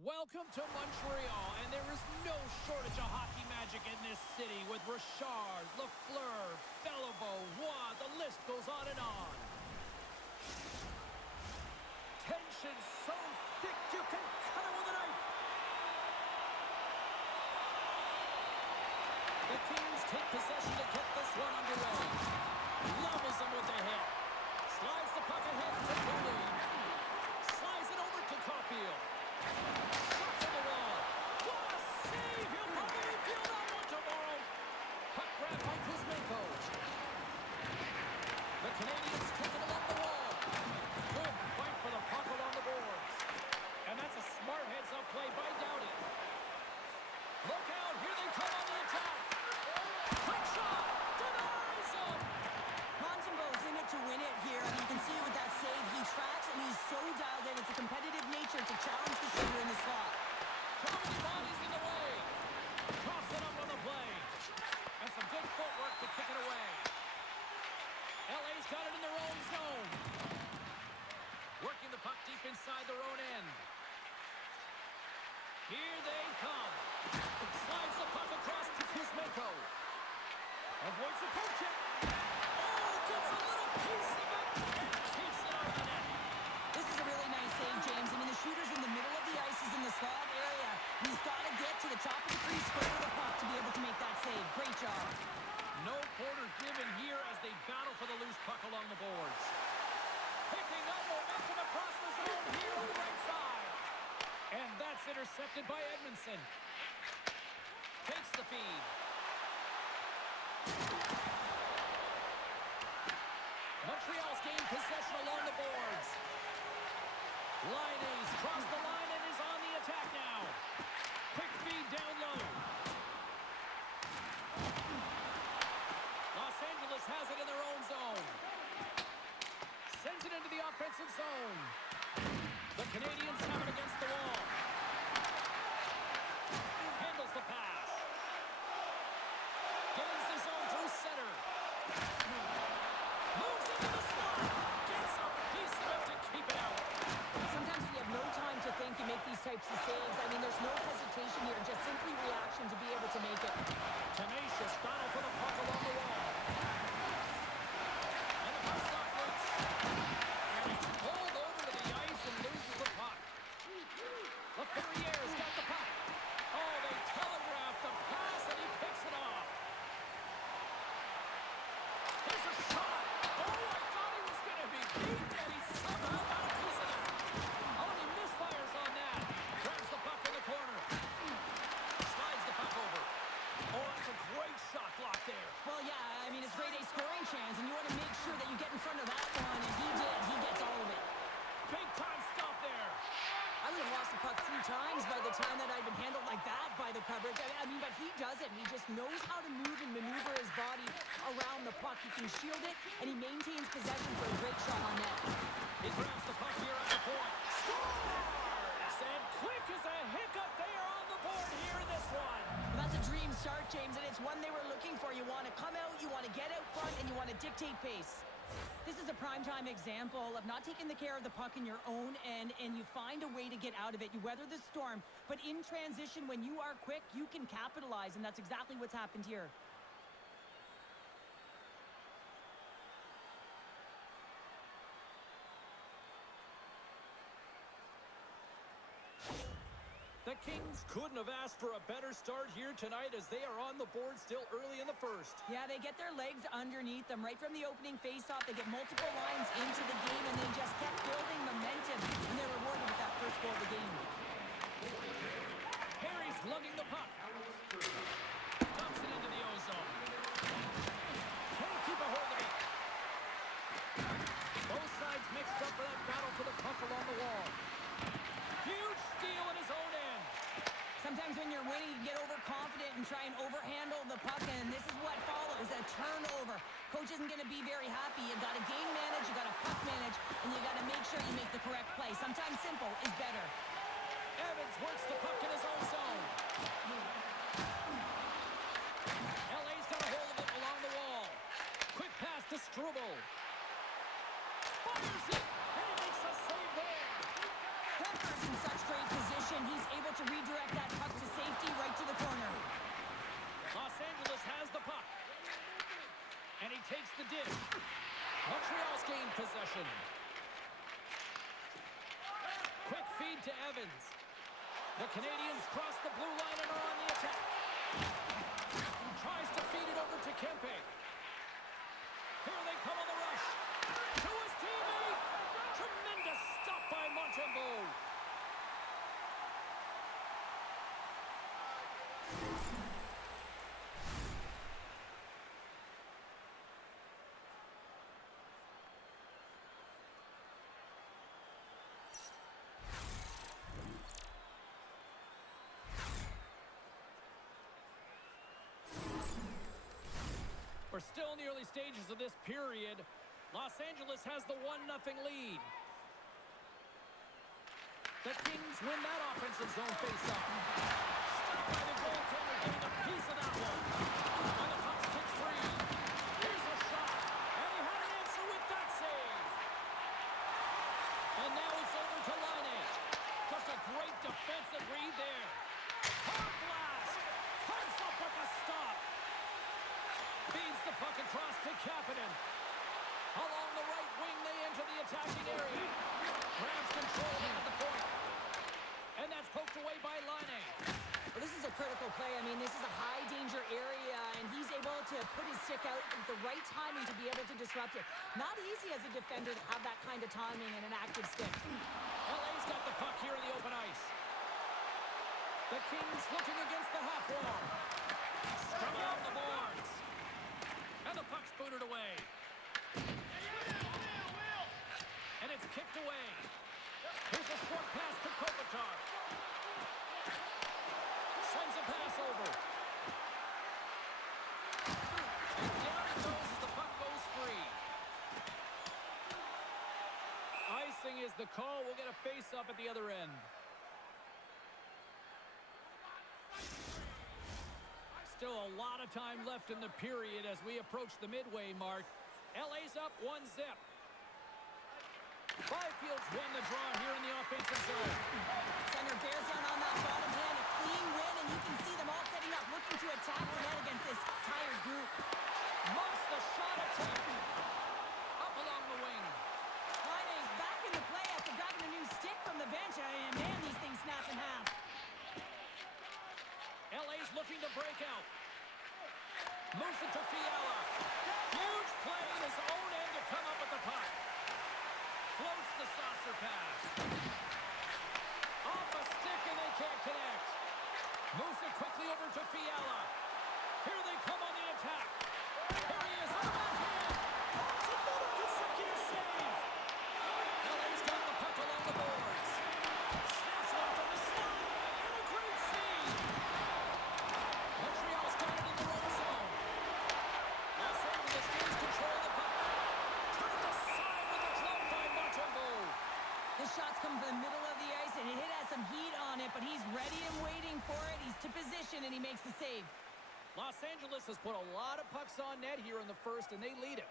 Welcome to Montreal, and there is no shortage of hockey magic in this city with Richard, Lafleur, Beliveau, Roy, the list goes on and on. Tension so thick you can cut it with a knife. The Kings take possession to get this one underway. Levels them with the hit. Slides the puck ahead to Cooley. Slides it over to Caulfield. Shot from the wall. What a save! He'll probably feel that one tomorrow. Puck grab by Kuzmenko. The Canadiens taking along the wall. Good fight for the puck along the boards. And that's a smart heads-up play by Doughty. Look out! Here they come on the attack. Quick shot! Denies him! Montembeau's in it to win it here, and you can see it with that save. He tracks, and he's so dialed in. It's a competitive nature to challenge the shooter in the slot. Throwing bodies in the way. Coughs it up on the play. And some good footwork to kick it away. LA's got it in their own zone. Working the puck deep inside their own end. Here they come. Slides the puck across to Kuzmenko. Avoids the poke check. Oh, gets a little piece of it and keeps it out of the net. This is a really nice save, James. I mean, the shooter's in the middle of the ice. He's in the slot area. He's got to get to the top of the crease for the puck to be able to make that save. Great job. No quarter given here as they battle for the loose puck along the boards. Picking up momentum across the zone here on the right side. And that's intercepted by Edmondson. Takes the feed. Montreal's gained possession along the boards. Liney's crossed the line and is on the attack now. Quick feed down low. Los Angeles has it in their own zone. Sends it into the offensive zone. The Canadiens have it against the wall. Handles the pass. Gains the zone through center. Moves into the slot. Gets a piece of it to keep it out. Sometimes when you have no time to think, you make these types of saves. I mean, there's no hesitation here, just simply reaction to be able to make it. Tenacious battle for the puck along the wall. And the puck stop works. And he's pulled over to the ice and loses the puck. Laferriere's got the puck. Oh, they telegraph the pass and he picks it off. Here's a shot. Oh, I thought he was going to be beaten and he somehow got a piece of it. Oh, and he misfires on that. Grabs the puck in the corner. Slides the puck over. Oh, that's a great shot block there. Well, yeah, I mean, it's grade A scoring chance, and you want to make sure that you get in front of that one, and he did. He gets all of it. Big time stop there. I would have lost the puck 3 times by the time that I'd been handled like that by the coverage. I mean, but he doesn't. He just knows how to move and maneuver his body around the puck. He can shield it, and he maintains possession for a great shot on net. He grabs the puck here at the point. Scores! And quick as a hiccup there on the board here in this one. Well, that's a dream start, James, and it's one they were looking for. You want to come out, you want to get out front, and you want to dictate pace. This is a primetime example of not taking the care of the puck in your own end, and you find a way to get out of it. You weather the storm, but in transition, when you are quick, you can capitalize, and that's exactly what's happened here. The Kings couldn't have asked for a better start here tonight as they are on the board still early in the first. Yeah, they get their legs underneath them right from the opening faceoff. They get multiple lines into the game, and they just kept building momentum, and they're rewarded with that first goal of the game. Harry's lugging the puck. Dumps it into the ozone. Can't keep a hold of it. Both sides mixed up for that battle for the puck along the wall. Huge steal in his own end. Sometimes when you're winning, you get overconfident and try and overhandle the puck, and this is what follows, a turnover. Coach isn't going to be very happy. You got to game manage, you got to puck manage, and you got to make sure you make the correct play. Sometimes simple is better. Evans works the puck in his own zone. LA's got a hold of it along the wall. Quick pass to Struble. Fires it, and he makes a save there. Pepper's in such great position. He's able to redirect that puck to safety right to the corner. Los Angeles has the puck. And he takes the dish. Montreal's gained possession. Quick feed to Evans. The Canadiens cross the blue line and are on the attack. Tries to feed it over to Kempe. Here they come on the rush. To his teammate. Tremendous stop by Montembeault. We're still in the early stages of this period. Los Angeles has the 1-0 lead. The Kings win that offensive zone faceoff. Stopped by the goaltender, getting a piece of that one. And the puck's kicked free. Here's a shot. And he had an answer with that save. And now it's over to Laine. Just a great defensive read there. Hard blast. Comes up with the stop. Feeds the puck across to Kapanen. Along the right wing, they enter the attacking area. Grabs control at the point. And that's poked away by Laine. Well, this is a critical play. I mean, this is a high-danger area, and he's able to put his stick out at the right timing to be able to disrupt it. Not easy as a defender to have that kind of timing and an active stick. LA's got the puck here in the open ice. The Kings looking against the half wall. Scrum along the boards. And the puck's booted away. And it's kicked away. Here's a short pass to Kopitar. Sends a pass over. And down it goes as the puck goes free. Icing is the call. We'll get a face-up at the other end. Still a lot of time left in the period as we approach the midway mark. LA's up 1-0. Byfield's won the draw here in the offensive zone. Center bears down on that bottom hand. A clean win, and you can see them all setting up, looking to attack the net against this tired group. Muffs the shot attempt. Up along the wing. Laine is back in the play after grabbing a new stick from the bench. And man, these things snap in half. LA's looking to break out. Moves it to Fiala. Huge play in his own end to come up with the puck. Floats the saucer pass. Off a stick and they can't connect. Moves it quickly over to Fiala. Here they come on the attack. Here he is on the backhand. It's another consecutive save. LA's got the puck along the boards. Snaps one from the slot. And a great save. Montreal's got it in the road zone. Los Angeles gains control of the puck. Turned aside with a glove by Montembeault. The shots come from the middle of the ice, and it has some heat on it, but he's ready and waiting for it. He's to position, and he makes the save. Los Angeles has put a lot of pucks on net here in the first, and they lead it.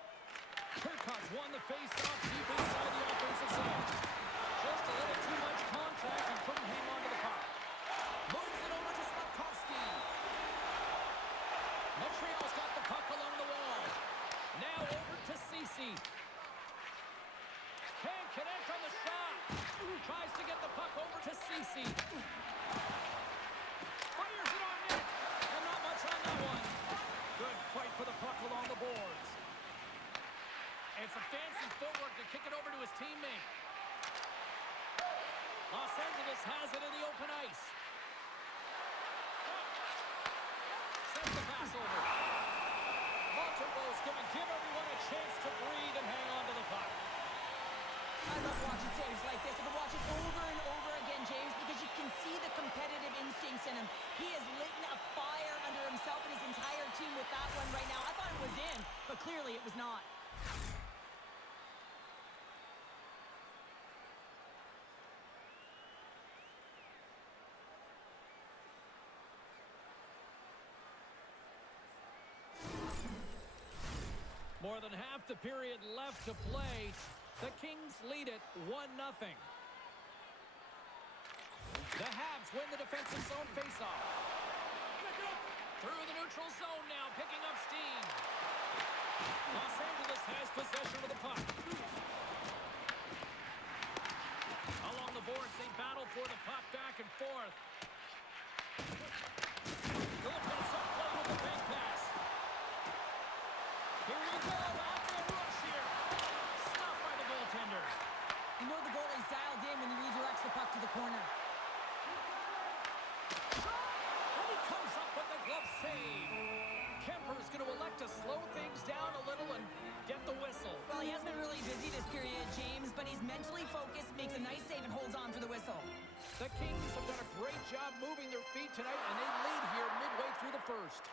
Turcotte's won the face-off deep inside the offensive zone. Just a little too much contact and couldn't hang on to the puck. Moves it over to Slavkovsky. Montreal's got the puck along the wall. Now over to Ceci. Can't connect on the shot. Tries to get the puck over to Ceci. Fires it on net. And not much on that one. Good fight for the puck along the boards. It's a fancy footwork to kick it over to his teammate. Los Angeles has it in the open ice. Sends the pass over. Montembeault's going to give everyone a chance to breathe and hang on to the puck. I love watching saves like this. I can watch it over and over again, James, because you can see the competitive instincts in him. He has lit a fire under himself and his entire team with that one right now. I thought it was in, but clearly it was not. More than half the period left to play. The Kings lead it 1-0. The Habs win the defensive zone faceoff. Through the neutral zone now, picking up steam. Los Angeles has possession of the puck. Along the boards, they battle for the puck back and forth. Philippines up play with the bank pass. Here we go, out there rush here. Stopped by the goaltender. You know the goalie's dialed in when he redirects the puck to the corner. And he comes up with the glove save. Kemper's going to elect to slow things down a little and get the whistle. Well, he has been really busy this period, James, but he's mentally focused, makes a nice save, and holds on for the whistle. The Kings have done a great job moving their feet tonight, and they lead here midway through the first.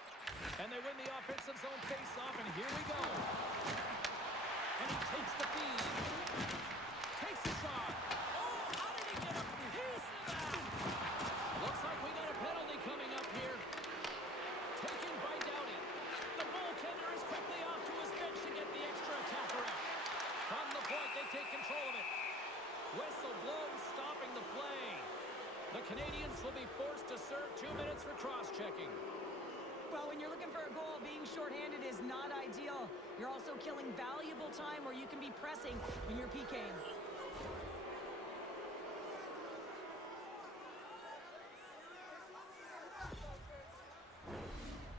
And they win the offensive zone face-off, and here we go. And he takes the feed. Takes a shot. Oh, how did he get a piece of that? Looks like we got a penalty coming up here. Taken by Doughty. The goaltender is quickly off to his bench to get the extra attacker out. From the point, they take control of it. Whistle blows, stopping the play. The Canadiens will be forced to serve 2 minutes for cross-checking. Well, when you're looking for a goal, being shorthanded is not ideal. You're also killing valuable time where you can be pressing when you're PKing.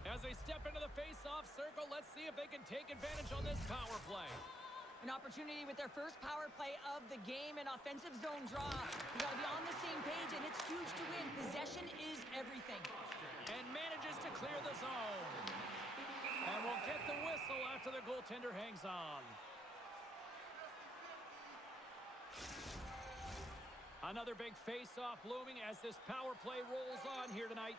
As they step into the face-off circle, let's see if they can take advantage on this power play. An opportunity with their first power play of the game, an offensive zone draw. You got to be on the same page, and it's huge to win. Possession is everything. And manages to clear the zone. And will get the whistle after the goaltender hangs on. Another big face-off looming as this power play rolls on here tonight.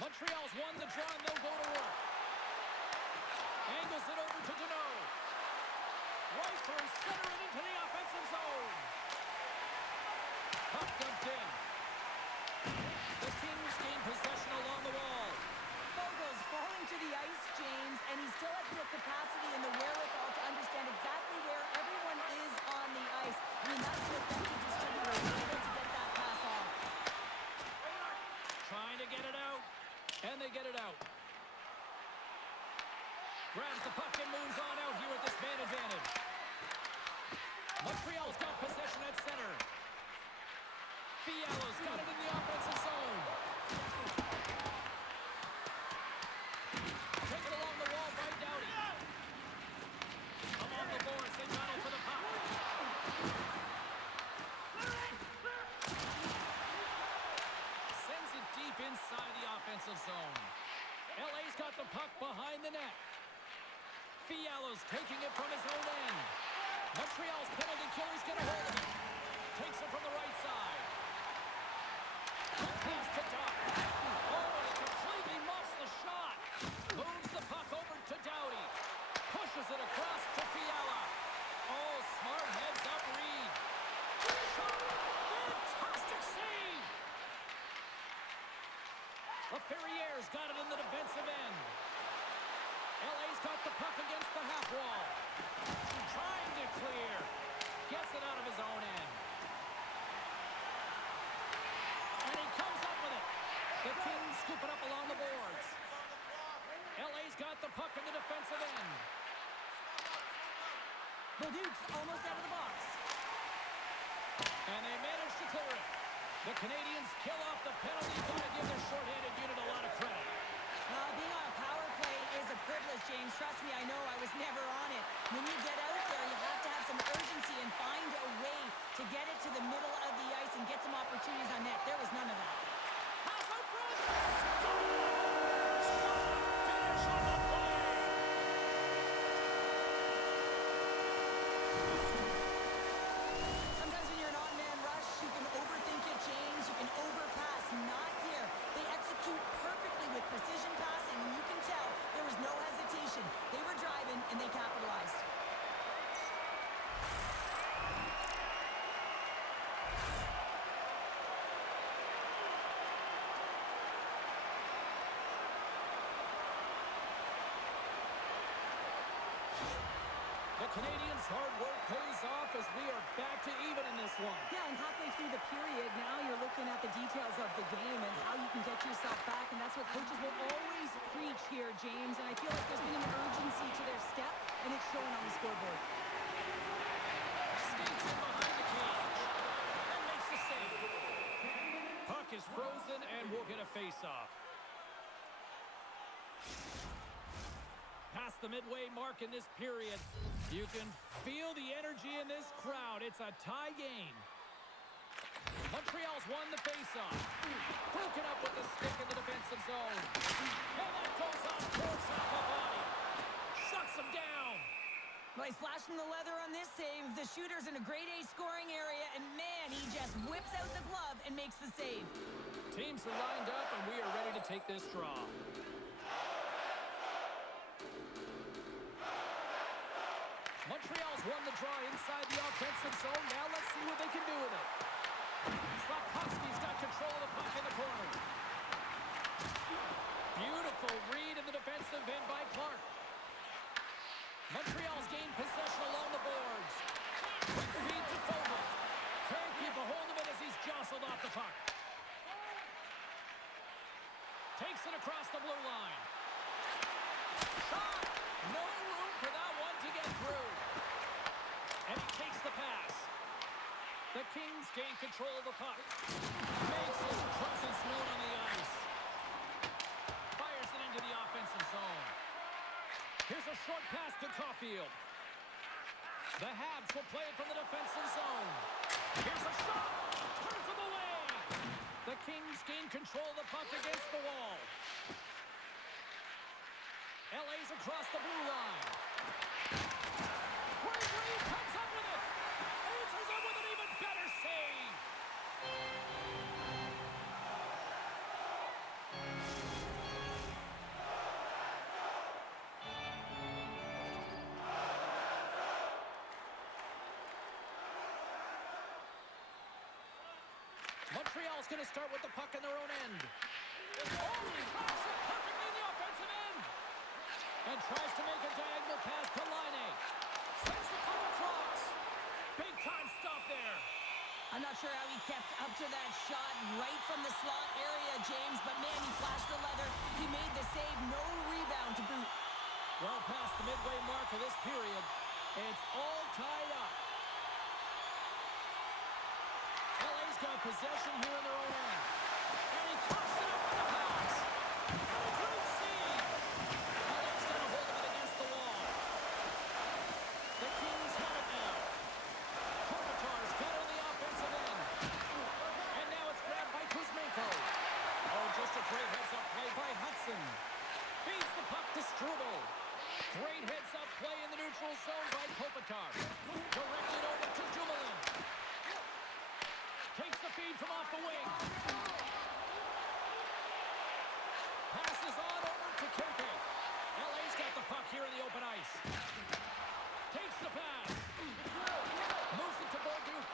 Montreal's won the draw, and they'll go to work. Angles it over to Deneau. Right through center and into the offensive zone. Puck dumped in. The Kings gain possession along the wall. Fogel's falling to the ice, James, and he still has the capacity and the wherewithal to understand exactly where everyone is on the ice. I mean, that's an effective distributor. He's able to get that pass off. Trying to get it out. And they get it out. Grabs the puck and moves on out here with this man advantage. Montreal's got possession at center. Fiala's got it in the offensive zone. Taken along the wall by Doughty. Along the boards, they battle for the puck. Sends it deep inside the offensive zone. LA's got the puck behind the net. Fiala's taking it from his own end. Montreal's penalty killer's get a hold of it. Takes it from the right side. Quick pass to Doc. Oh, he completely muffs the shot. Moves the puck over to Doughty. Pushes it across to Fiala. Oh, smart heads up Reed. Shot. Fantastic save. LaFerriere's got it in the defensive end. LA's got the puck against the half wall. Trying to clear. Gets it out of his own end. And he comes up with it. The Kings scoop it up along the boards. LA's got the puck in the defensive end. Bolduc's almost out of the box. And they manage to clear it. The Canadiens kill off the penalty. Got to give their shorthanded unit a lot of credit. Being on a power play is a privilege, James. Trust me, I know. I was never on it. When you get out there, you have to have some urgency and find a way to get it to the middle of the ice and get some opportunities on net. There was none of that. Pass out front. Finish on the play. Sometimes when you're an on-man rush, you can overthink it, James. You can overpass. Not here. They execute perfectly with precision passing, and you can tell there was no hesitation. They were driving, and they capitalized. The Canadiens' hard work pays off as we are back to even in this one. Yeah, and halfway through the period, now you're looking at the details of the game and how you can get yourself back, and that's what coaches will always preach here, James, and I feel like there's been an urgency to their step, and it's showing on the scoreboard. Skates in behind the cage and makes the save. Puck is frozen, and we'll get a face-off. Past the midway mark in this period, you can feel the energy in this crowd. It's a tie game. Montreal's won the faceoff. Broken up with the stick in the defensive zone. And that goes off, force off the body. Shuts him down. Well, he's flashing the leather on this save. The shooter's in a grade A scoring area, and man, he just whips out the glove and makes the save. Teams are lined up, and we are ready to take this draw. Montreal's won the draw inside the offensive zone. Now let's see what they can do with it. Slafkovsky's got control of the puck in the corner. Beautiful read in the defensive end by Clark. Montreal's gained possession along the boards. Quick feed to Fogle. Can't keep a hold of it as he's jostled off the puck. Takes it across the blue line. Shot! No room for that one to get through. And he takes the pass. The Kings gain control of the puck. Makes his presence known on the ice. Fires it into the offensive zone. Here's a short pass to Caulfield. The Habs will play it from the defensive zone. Here's a shot. Turns him away. The Kings gain control of the puck against the wall. LA's across the blue line. Gregory comes up with it. Answers up with an even better save. Montreal's going to start with the puck in their own end. Oh, he cracks it perfectly in the offensive end. And tries to make a diagonal pass to Laine. Sends the puck across. Big time stop there. I'm not sure how he kept up to that shot right from the slot area, James, but man, he flashed the leather. He made the save, no rebound to boot. Well past the midway mark of this period, it's all tied up. LA's got possession here in their own end. And he cuffs it up with the pass. And a great save. LA's got a hold of it against the wall. The Kings have it now. Kopitar's got it on the offensive end. And now it's grabbed by Kuzmenko. Oh, just a great heads-up play by Hudson. Feeds the puck to Struble. Great heads-up play in the neutral zone by Kopitar. Directed over to Dumoulin. Takes the feed from off the wing. Passes on over to Kempe. LA's got the puck here in the open ice. Takes the pass. Moves it to Bolduc.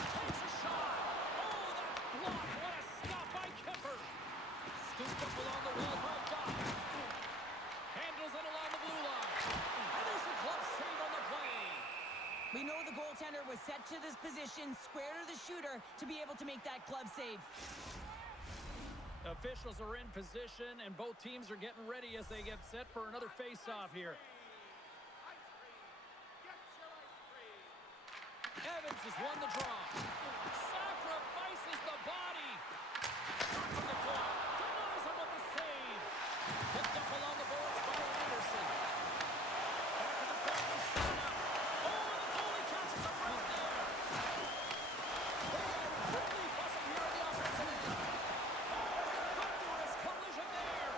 Takes a shot. Oh, that's blocked. What a stop by Kemper. Scooped up along the wall by Doc. Handles it along the blue line. And there's a glove save on the play. We know the goaltender was set to this position, square to the shooter, to be able to make that glove save. Officials are in position, and both teams are getting ready as they get set for another face-off here. Evans has won the draw. Sacrifices the body. Shot from the corner. Denies him with the save. Picked up along the boards by Anderson. Back to the puck, he's set it up. Oh, and the goalie catches him right there. They got really busting here on the offensive end. Oh, thunderous collision there.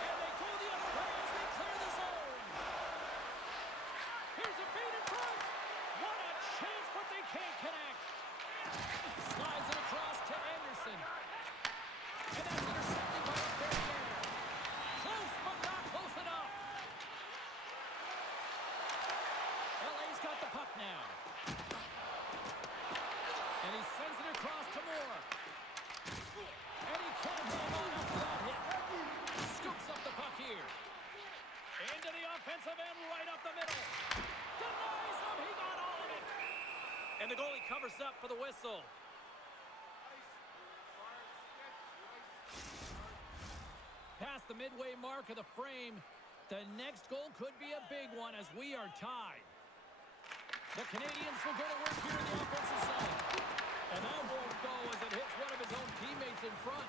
And they go the other way as they clear the zone. Here's a feed in front. What a chance, but they can't connect. offensive end right up the middle. Denies him. He got all of it. And the goalie covers up for the whistle. Past the midway mark of the frame, the next goal could be a big one as we are tied. The Canadiens will go to work here in the offensive zone. And that won't go as it hits one of his own teammates in front.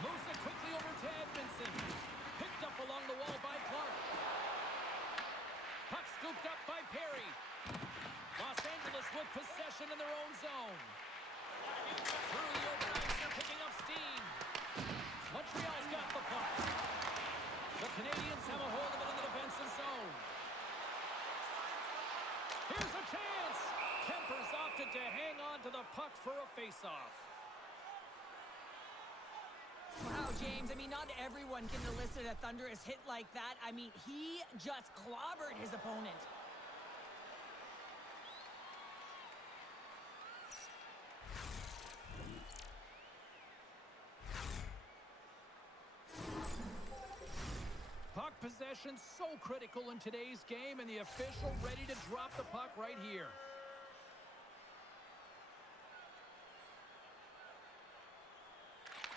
Moves it quickly over to Edmondson. Picked up along the wall by Clark. Puck scooped up by Perry. Los Angeles with possession in their own zone. Through the open ice, they're picking up steam. Montreal's got the puck. The Canadiens have a hold of it in the defensive zone. Here's a chance. Kemper's opted to hang on to the puck for a face-off. Wow, James, I mean, not everyone can elicit a thunderous hit like that. I mean, he just clobbered his opponent. Puck possession so critical in today's game, and the official ready to drop the puck right here.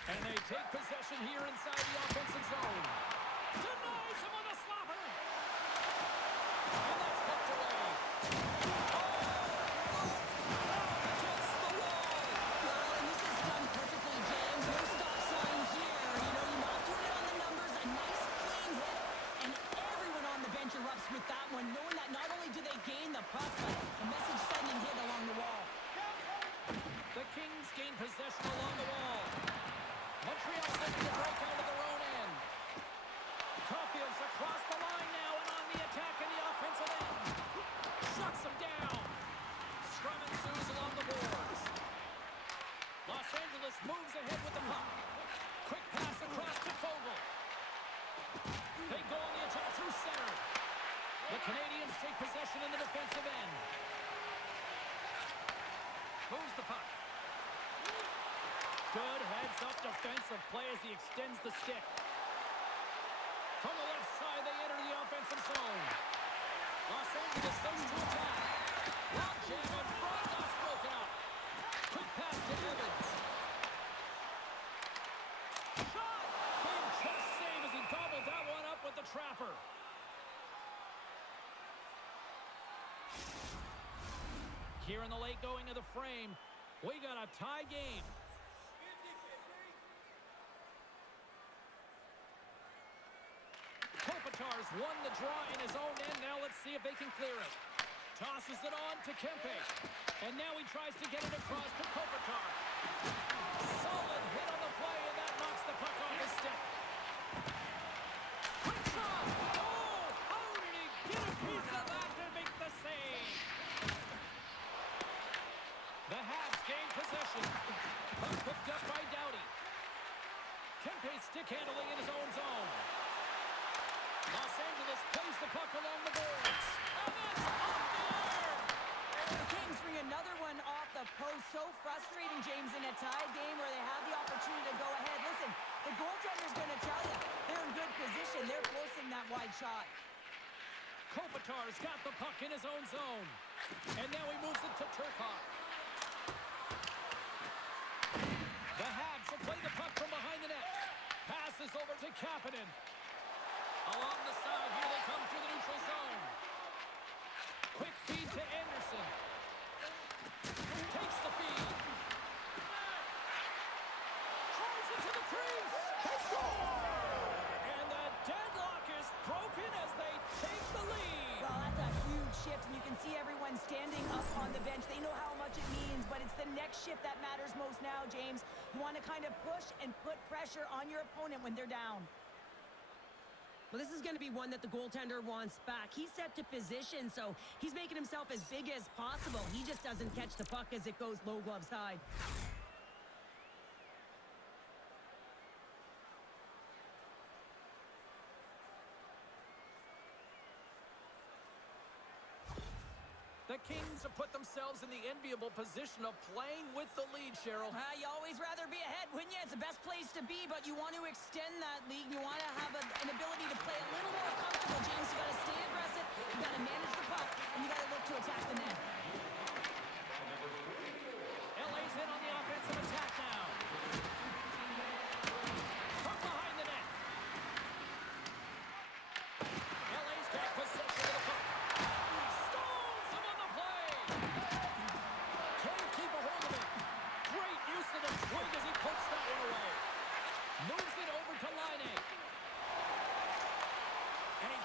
And they take possession here inside the offensive zone. Denies him on the slapper. And that's poked away. Against the wall. Well, and this is done perfectly, James. No stop sign here. You know, you're not doing it on the numbers. A nice, clean hit. And everyone on the bench erupts with that one, knowing that not only do they gain the puck, but a message-sending hit along the wall. The Kings gain possession along the wall. Montreal looking to break out of their own end. Caulfield's across the line now and on the attack in the offensive end. Shuts him down. Scrum ensues along the boards. Los Angeles moves ahead with the puck. Quick pass across to Fogle. They go on the attack through center. The Canadiens take possession in the defensive end. Moves the puck. Good heads-up defensive play as he extends the stick. From the left side, they enter the offensive zone. Los Angeles goes to attack. Long jam in front, that's broken up. Quick pass to Evans. Shot! Big chest save as he gobbled that one up with the trapper. Here in the late going of the frame, we got a tie game. Kopitar's won the draw in his own end. Now let's see if they can clear it. Tosses it on to Kempe. And now he tries to get it across to Kopitar. Solid hit on the play, and that knocks the puck off his stick. Quick shot! Oh! How did he get a piece of that to make the save? The Habs gain possession. Puck picked up by Doughty. Kempe stick handling in his own zone. Los Angeles plays the puck along the boards. And that's off the air! The Kings bring another one off the post. So frustrating, James, in a tie game where they have the opportunity to go ahead. Listen, the goaltender's going to tell you they're in good position. They're forcing that wide shot. Kopitar's got the puck in his own zone. And now he moves it to Turcotte. The Habs will play the puck from behind the net. Passes over to Kapanen. Along the side, here they come through the neutral zone. Quick feed to Anderson. Takes the feed. Drives into the crease. They score! And the deadlock is broken as they take the lead. Well, that's a huge shift, and you can see everyone standing up on the bench. They know how much it means, but it's the next shift that matters most now, James. You want to kind of push and put pressure on your opponent when they're down. Well, this is going to be one that the goaltender wants back. He's set to position, so he's making himself as big as possible. He just doesn't catch the puck as it goes low glove side. The Kings have put themselves in the enviable position of playing with the lead, Cheryl. You always rather be ahead, wouldn't you? It's the best place to be, but you want to extend that lead. You want to have an ability to play a little more comfortable, James. You got to stay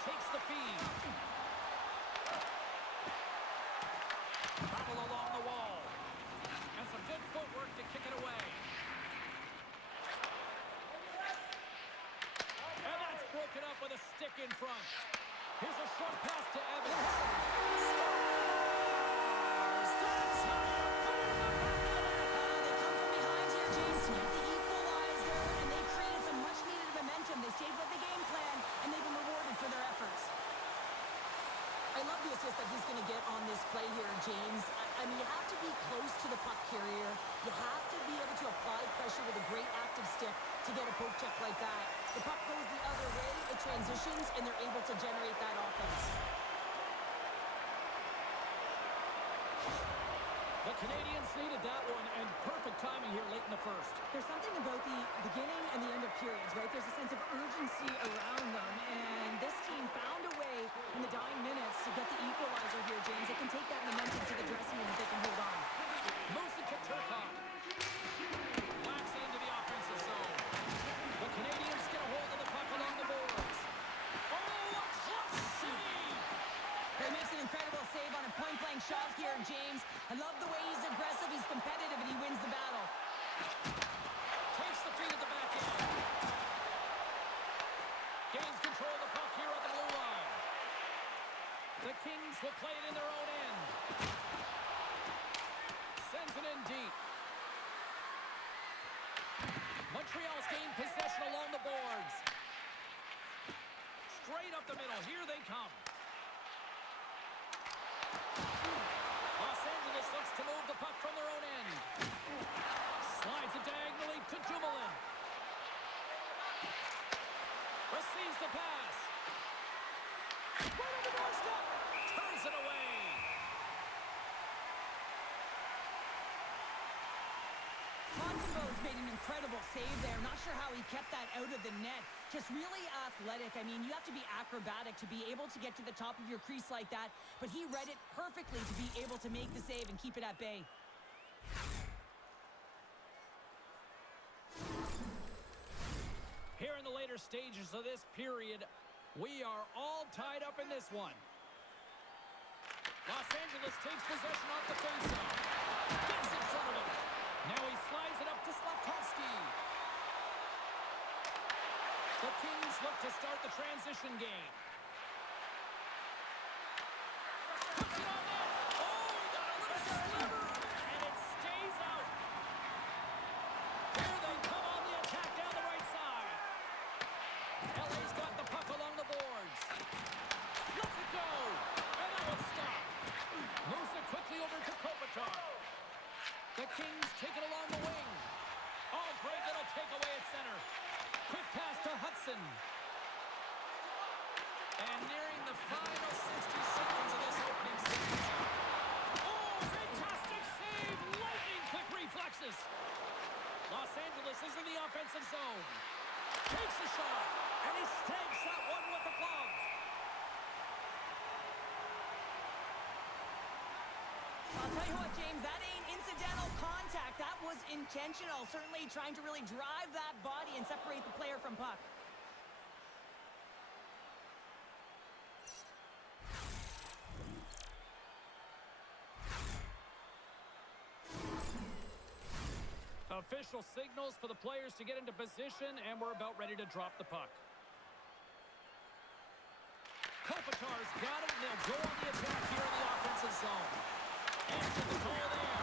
takes the feed. Bobble along the wall. And some good footwork to kick it away. And that's broken up with a stick in front. Here's a short pass to Evans. That's how you put it in the back of the net. They come from behind here, James, to get the equalizer, and they created some much-needed momentum. They stayed with the game plan, and they've been rewarded for their efforts. I love the assist that he's going to get on this play here, James. I mean, you have to be close to the puck carrier. You have to be able to apply pressure with a great active stick to get a poke check like that. The puck goes the other way, it transitions, and they're able to generate that offense. The Canadiens needed that one, and perfect timing here late in the first. There's something about the beginning and the end of periods, right? There's a sense of urgency around them, and this team found a way in the dying minutes to get the equalizer here, James. They can take that momentum to the dressing room if they can hold on. Moves it to Turcotte. Whacks it into the offensive zone. The Canadiens get a hold of the puck along the boards. Oh, a clutch save! He makes an incredible save on a point-blank shot here, James. I love the way he's aggressive, he's competitive, and he wins the battle. Takes the feed at the back end. Gains control of the puck here on the blue line. The Kings will play it in their own end. Sends it in deep. Montreal's gained possession along the boards. Straight up the middle. Here they come. Los Angeles looks to move the puck from their own end. Slides it diagonally to Dumoulin. Receives the pass. Right on the doorstep. Turns it away. Montembeau's made an incredible save there. Not sure how he kept that out of the net. Just really athletic. I mean, you have to be acrobatic to be able to get to the top of your crease like that. But he read it perfectly to be able to make the save and keep it at bay. Here in the later stages of this period, we are all tied up in this one. Los Angeles takes possession off the faceoff. Gets in front of it. Now he slides it up to Slavkovsky. The Kings look to start the transition game. Puts it on net. Oh, he got a little sliver of it, and it stays out. Here they come on the attack down the right side. LA's got the puck along the boards. Lets it go. And that one's stopped. Moves it quickly over to Kopitar. The Kings take it along the wing. Oh, great little takeaway at center. Quick pass to Hudson. And nearing the final 60 seconds of this opening series. Oh, fantastic save. Lightning quick reflexes. Los Angeles is in the offensive zone. Takes a shot. And he stakes that one with the glove. I'll tell you what, James, that ain't incidental contact. That was intentional. Certainly trying to really drive that body and separate the player from puck. Official signals for the players to get into position, and we're about ready to drop the puck. Kopitar's got it, and they'll go on the attack here in the offensive zone. Answer the call there.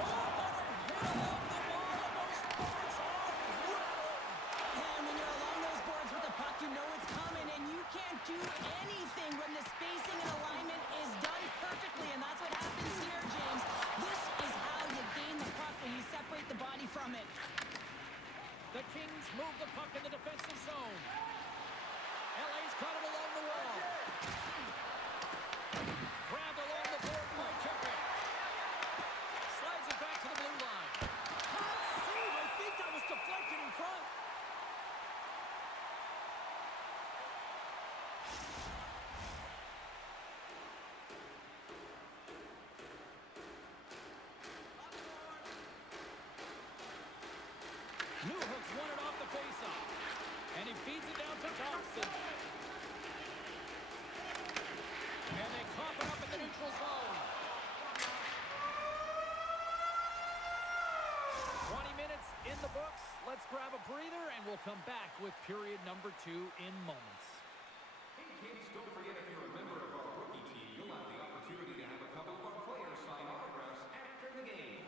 Oh, what a hit along the wall, and those boards are rattling. And when you're along those boards with the puck, you know it's coming, and you can't do anything when the spacing and alignment is done perfectly, and that's what happens here, James. This is how you gain the puck when you separate the body from it. The Kings move the puck in the defensive zone. LA's got it along the wall. Grabbed along the board by Kemper. Slides it back to the blue line. Hot save! I think that was deflected in front. Newhook's won it off the faceoff. And he feeds it down to Thompson. neutral zone. 20 minutes in the books. Let's grab a breather, and we'll come back with period number 2 in moments. Hey kids, don't forget if you're a member of our rookie team, you'll have the opportunity to have a couple of our players sign autographs after the game.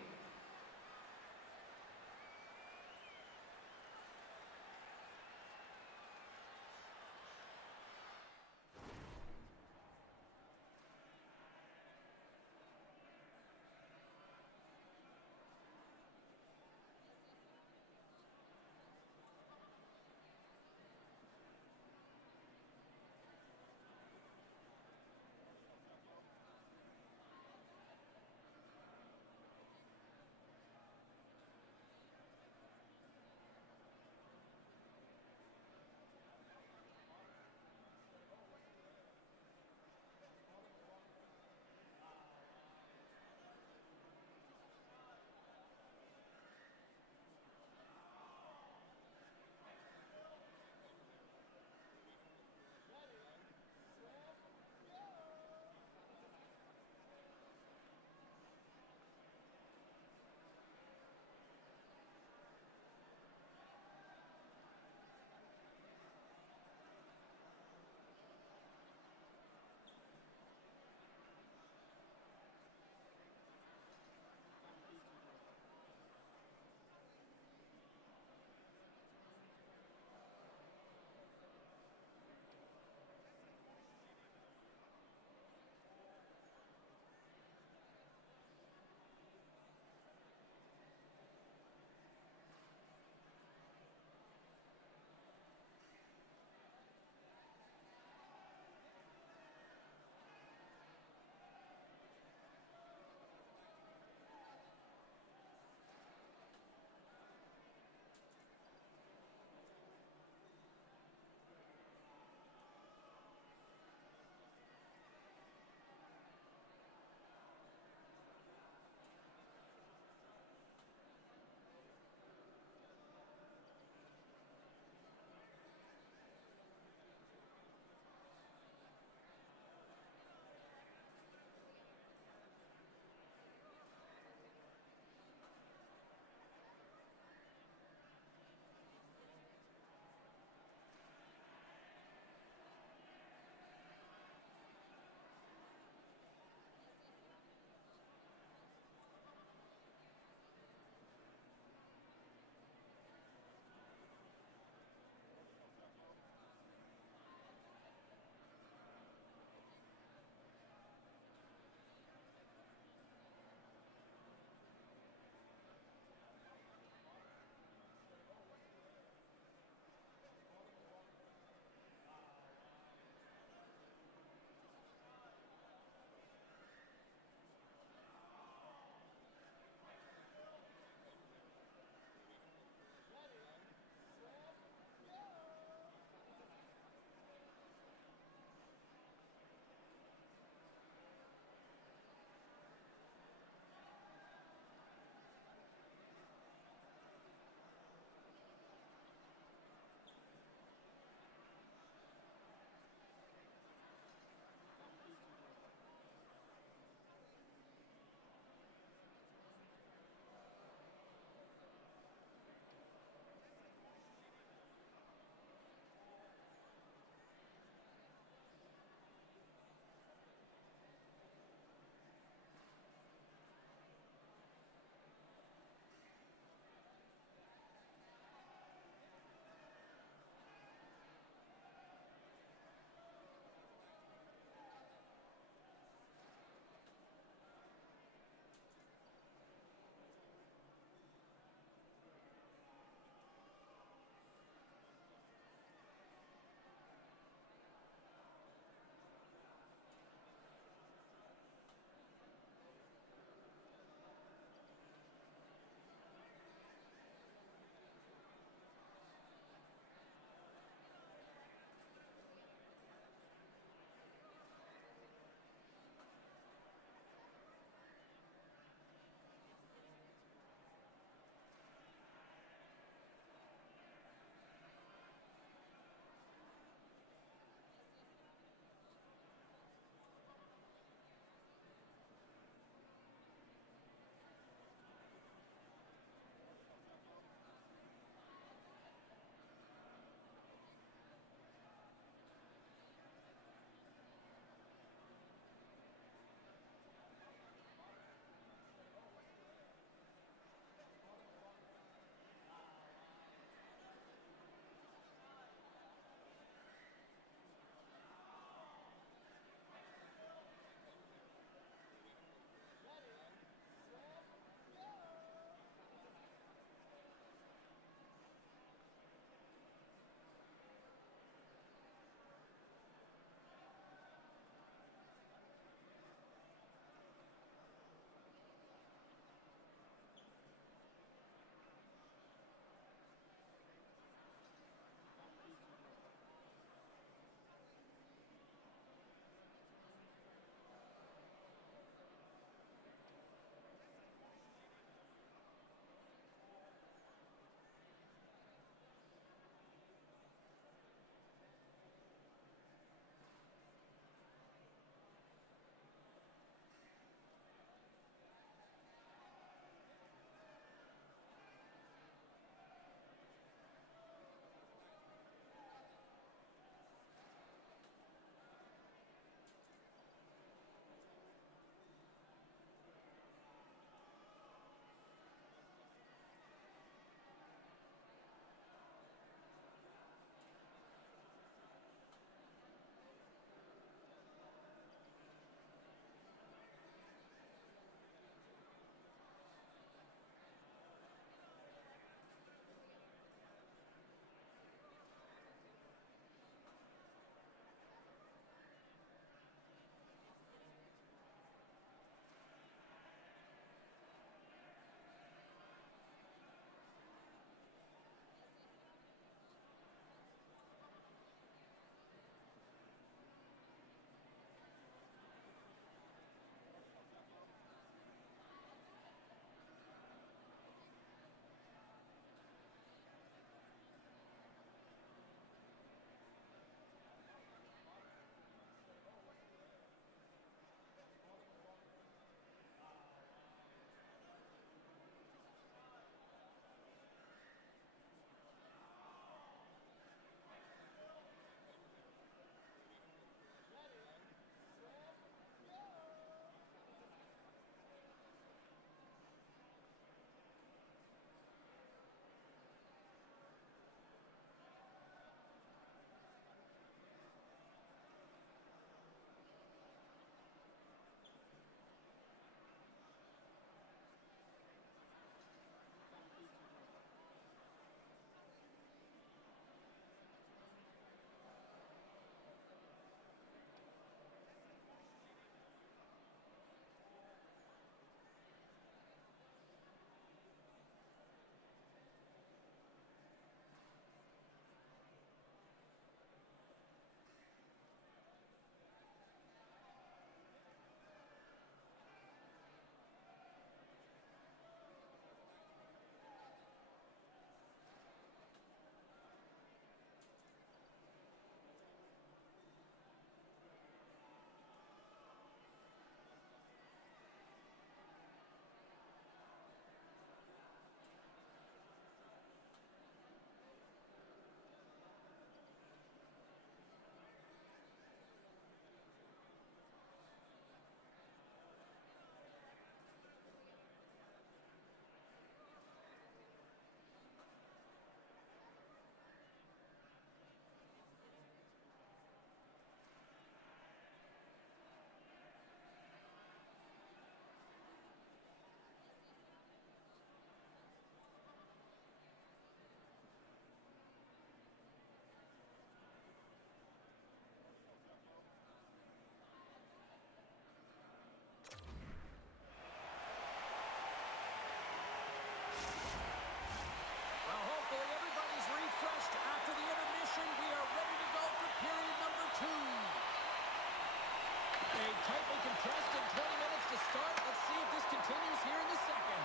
Tightly contested, 20 minutes to start. Let's see if this continues here in the second.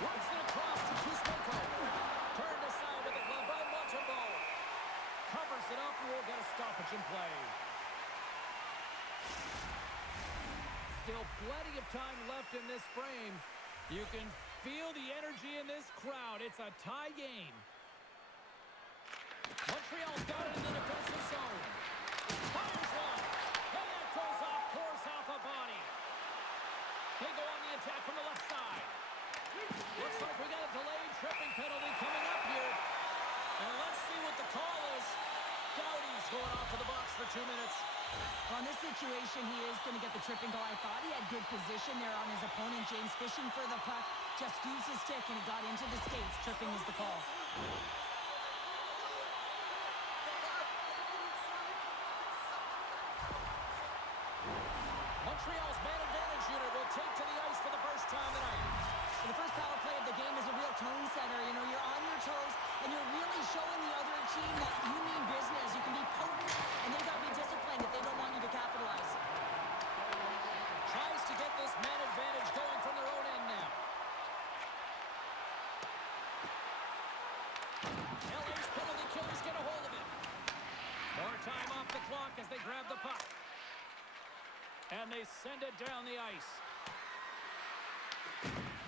Works it across to Kuzmenko. Turned aside with the glove by Montreal. Covers it up and we'll get a stoppage in play. Still plenty of time left in this frame. You can feel the energy in this crowd. It's a tie game. Montreal's got it in the defensive zone. Fires one. And that goes off course off a body. They go on the attack from the left side. Looks like we got a delayed tripping penalty coming up here. And let's see what the call is. Doughty's going off to the box for 2 minutes. Well, in this situation, he is going to get the tripping goal. I thought he had good position there on his opponent. James fishing for the puck. Just used his stick and he got into the skates. Tripping is the call. Montreal's man advantage unit will take to the ice for the first time tonight. And the first power play of the game is a real tone setter. You know, you're on your toes, and you're really showing the other team that you mean business. You can be potent, and they've got to be disciplined if they don't want you to capitalize. Tries to get this man advantage going from their own end now. LA's penalty killers get a hold of it. More time off the clock as they grab the puck. And they send it down the ice.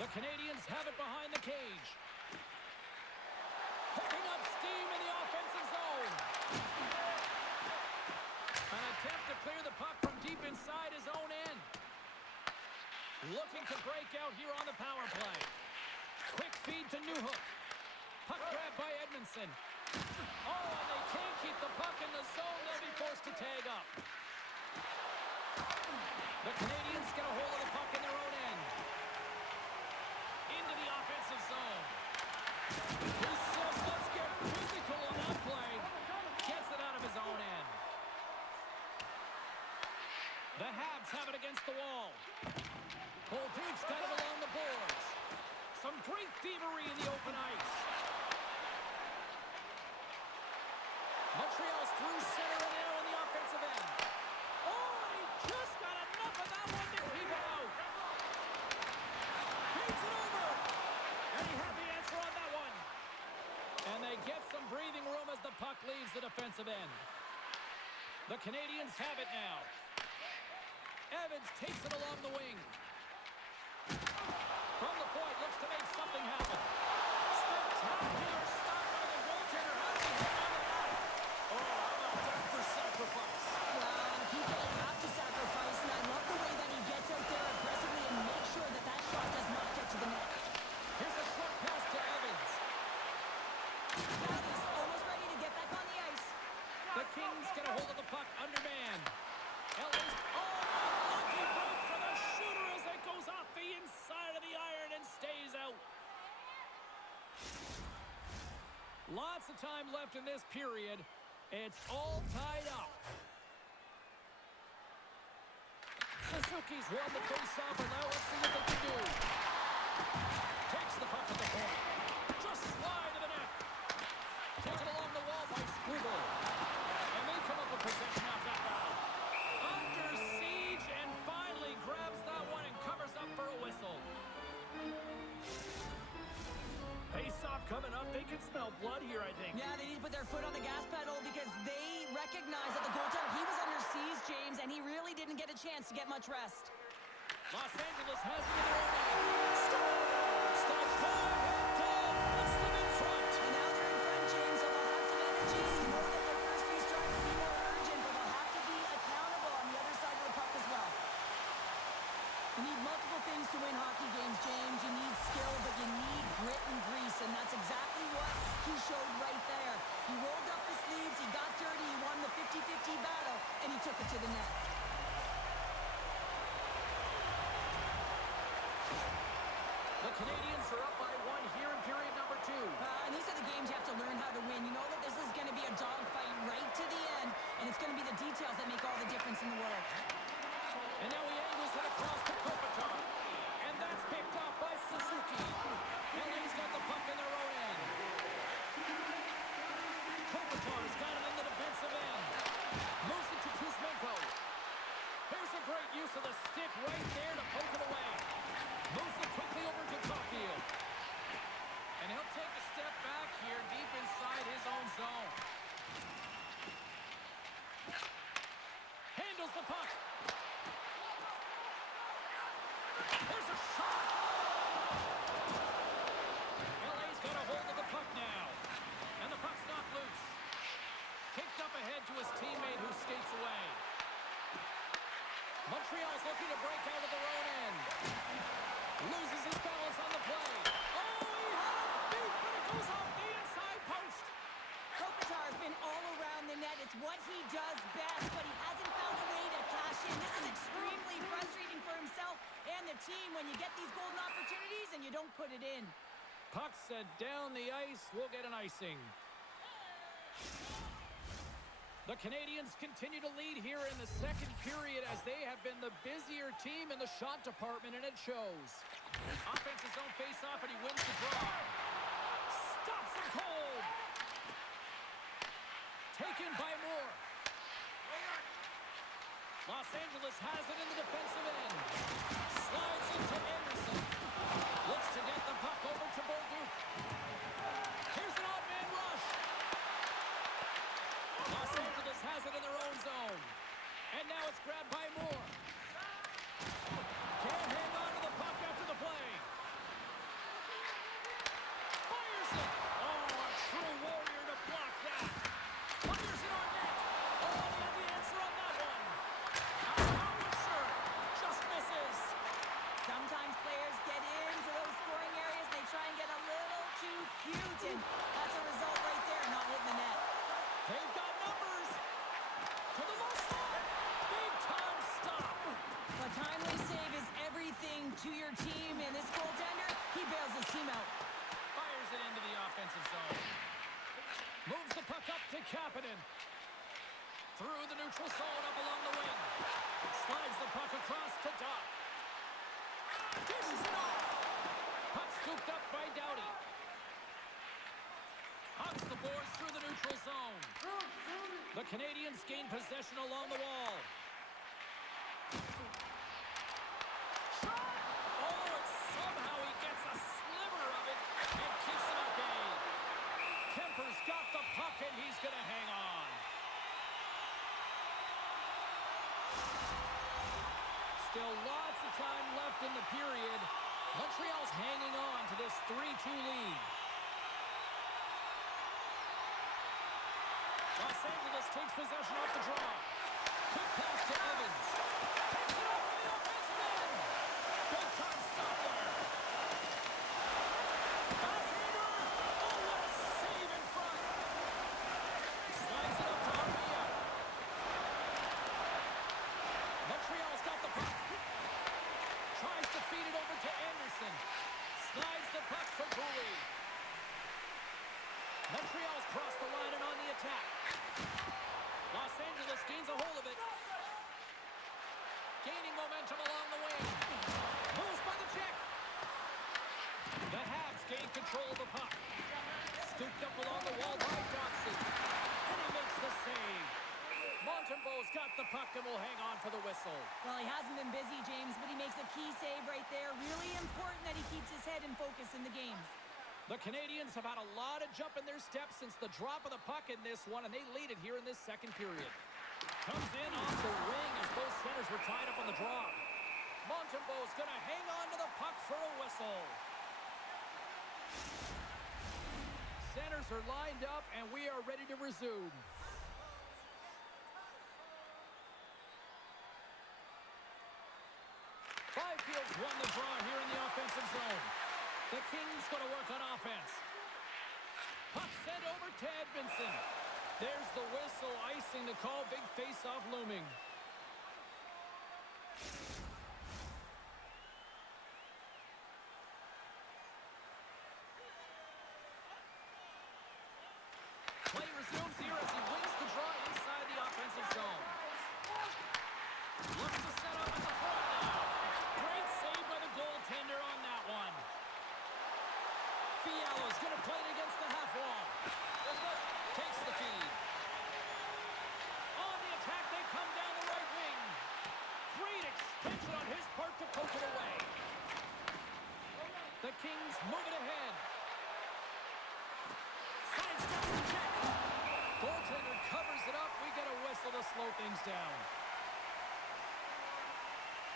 The Canadiens have it behind the cage. Picking up steam in the offensive zone. An attempt to clear the puck from deep inside his own end. Looking to break out here on the power play. Quick feed to Newhook. Puck grab by Edmondson. Oh, and they can't keep the puck in the zone. They'll be forced to tag up. The Canadiens get a hold of the puck in their own end. Into the offensive zone. He says, let's get physical on that play. Gets it out of his own end. The Habs have it against the wall. Bolduc's got it along the boards. Some great thievery in the open ice. Montreal's through center and now in the offensive end. Oh, and he just got enough of that one to keep it out. Paints it over. And he had the answer on that one. And they get some breathing room as the puck leaves the defensive end. The Canadiens have it now. Evans takes it along the wing. From the point, looks to make something happen. Spectacular stop by the goaltender. How did he hit on that? Oh, how about that for sacrifice? Well, people have to sacrifice, and I love the way that he gets out there aggressively and makes sure that that shot does not get to the net. Here's a short pass to Evans. Now he's almost ready to get back on the ice. The Kings get a hold of the puck, undermanned. LA's, lucky break for the shooter as it goes off the inside of the iron and stays out. Lots of time left in this period. It's all tied up. Suzuki's won the face-off, and now let's see what they can do. Takes the puck at the point. Just slide to the net. Taken along the wall by Skugel. And they come up with possession off that battle. Under siege and finally grabs that one and covers up for a whistle. Face-off coming up. They can smell blood here, I think. Yeah, they need to put their foot on the gas pedal because they recognize that the goaltender, he was under siege, James, and he really didn't get a chance to get much rest. Los Angeles has it in their own end. Starts the five-hit goal. Puts them in front. And now they're in front, James, so they'll have some energy. You know that their first few strikes will be more urgent, but they'll have to be accountable on the other side of the puck as well. You need multiple things to win hockey games, James. You need skill, but you need grit and grease, and that's exactly what he showed right there. He rolled up his sleeves, he got dirty, he won the 50-50 battle, and he took it to the net. The Canadiens are up by one here in period number 2. And these are the games you have to learn how to win. You know that this is going to be a dogfight right to the end, and it's going to be the details that make all the difference in the world. And now he angles it across to Kopitar. And that's picked up by Suzuki. LA's got the puck in their own end. Kopitar's got it in the defensive end. Moves it to Kuzmenko. Here's a break glove to his teammate who skates away. Montreal's looking to break out of their own end. Loses his balance on the play. Oh, he had a beat, but it goes off the inside post. Kopitar's been all around the net. It's what he does best, but he hasn't found a way to cash in. This is extremely frustrating for himself and the team when you get these golden opportunities and you don't put it in. Puck set down the ice. We'll get an icing. The Canadiens continue to lead here in the second period as they have been the busier team in the shot department, and it shows. Offensive zone face-off, and he wins the draw. Stops him cold. Taken by Moore. Los Angeles has it in the defensive end. Slides into Anderson. Looks to get the puck over to Bolduc. Here's an odd man rush. Los Angeles has it in their own zone. And now it's grabbed by Moore. Can't hang on to the puck after the play. Fires it. Oh, a true warrior to block that. Fires it on net. Oh, he had the answer on that one. A howitzer just misses. Sometimes players get into those scoring areas. They try and get a little too cute, and that's a result right there, not hitting the net. They've got numbers. To the low slot. Big time stop. A timely save is everything to your team, and this goaltender, he bails his team out. Fires it into the offensive zone. Moves the puck up to Kapanen. Through the neutral zone up along the wing. Slides the puck across to Doc. Dishes it off. Puck scooped up by Doughty. Hugs the boards through the neutral zone. The Canadiens gain possession along the wall. Shot! Oh, and somehow he gets a sliver of it and keeps it at bay. Kemper's got the puck and he's going to hang on. Still lots of time left in the period. Montreal's hanging on to this 3-2 lead. Los Angeles takes possession off the draw. Quick pass to Evans. Takes it off to the offensive end. Big time stop there. Backhander. Oh, what a save in front. Slides it up to Armia. Montreal's got the puck. Tries to feed it over to Anderson. Slides the puck for Cooley. Montreal's crossed the line and on the attack. Los Angeles gains a hold of it. Gaining momentum along the wing. Moves by the check. The Habs gain control of the puck. Scooped up along the wall by Johnson. And he makes the save. Montembeau's got the puck and will hang on for the whistle. Well, he hasn't been busy, James, but he makes a key save right there. Really important that he keeps his head in focus in the game. The Canadiens have had a lot of jump in their steps since the drop of the puck in this one, and they lead it here in this second period. Comes in off the wing as both centers were tied up on the draw. Montembeau's going to hang on to the puck for a whistle. Centers are lined up, and we are ready to resume. Byfield's won the draw here in the offensive zone. The Kings going to work on offense. Puck sent over to Edmondson. There's the whistle, icing the call. Big face-off looming. Play resumes here as he wins the draw inside the offensive zone. Looks to set up at the point now. Great save by the goaltender on that one. Fiala's going to play it against the half wall. Takes the feed. On the attack, they come down the right wing. Great extension on his part to poke it away. The Kings move it ahead. Sidesteps the check. Goaltender covers it up. We get a whistle to slow things down.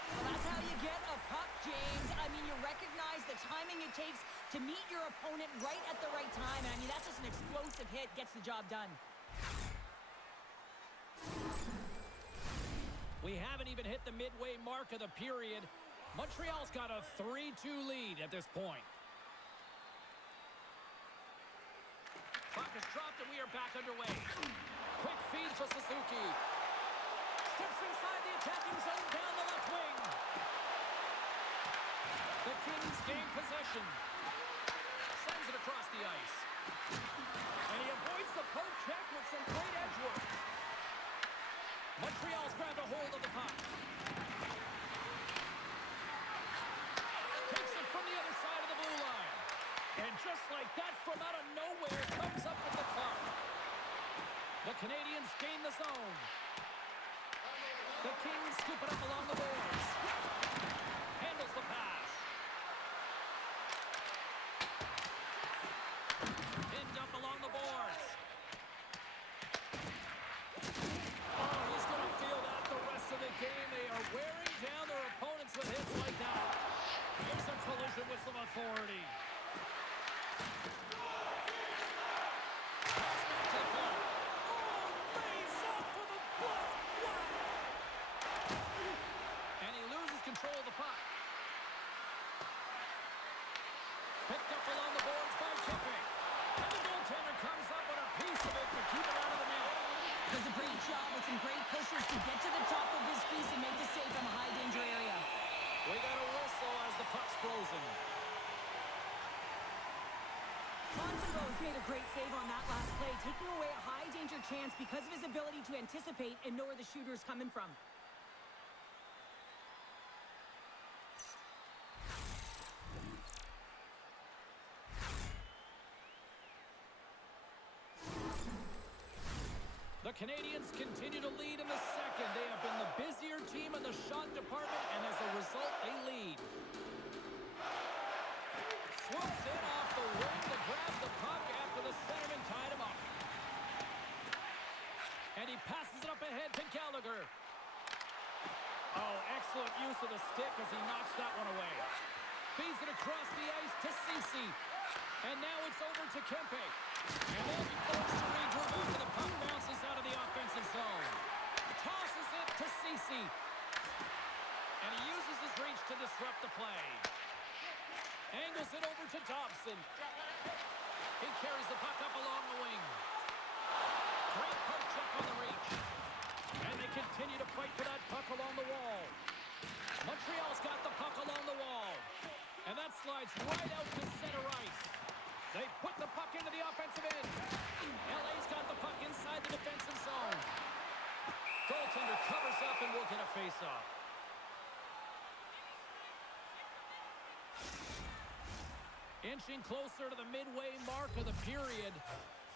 Well, that's how you get a puck, James. I mean, you recognize the timing it takes to meet your opponent right at the right time. And I mean, that's just an explosive hit. Gets the job done. haven't even hit the midway mark of the period. Montreal's got a 3-2 lead at this point. Puck is dropped and we are back underway. Quick feed for Suzuki. Steps inside the attacking zone down the left wing. The Kings gain possession. Sends it across the ice. And he avoids the poke check with some great edge work. Montreal's grabbed a hold of the puck. Takes it from the other side of the blue line. And just like that, from out of nowhere, comes up with the puck. The Canadiens gain the zone. The Kings scoop it up along the boards. Handles the pass. Pinned up along the boards. Oh, he's going to feel that the rest of the game. They are wearing down their opponents with hits like that. Here's a collision with some authority. Control of the puck. Picked up along the boards by Kempe. And the goaltender comes up with a piece of it to keep it out of the net. Does a great job with some great pushes to get to the top of his piece and make the save from a high-danger area. We got a whistle as the puck's frozen. Montembeault's made a great save on that last play, taking away a high-danger chance because of his ability to anticipate and know where the shooter's coming from. The Canadiens continue to lead in the second. They have been the busier team in the shot department, and as a result, they lead. Swoops in off the wing to grab the puck after the centerman tied him up. And he passes it up ahead to Gallagher. Oh, excellent use of the stick as he knocks that one away. Feeds it across the ice to Ceci. And now it's over to Kempe. And they'll be forced to regroup after the puck bounces out of the offensive zone. Tosses it to Ceci. And he uses his reach to disrupt the play. Angles it over to Dobson. He carries the puck up along the wing. Great poke check on the reach. And they continue to fight for that puck along the wall. Montreal's got the puck along the wall. And that slides right out to center ice. They put the puck into the offensive end. LA's got the puck inside the defensive zone. Goaltender covers up and will get a face-off. Inching closer to the midway mark of the period.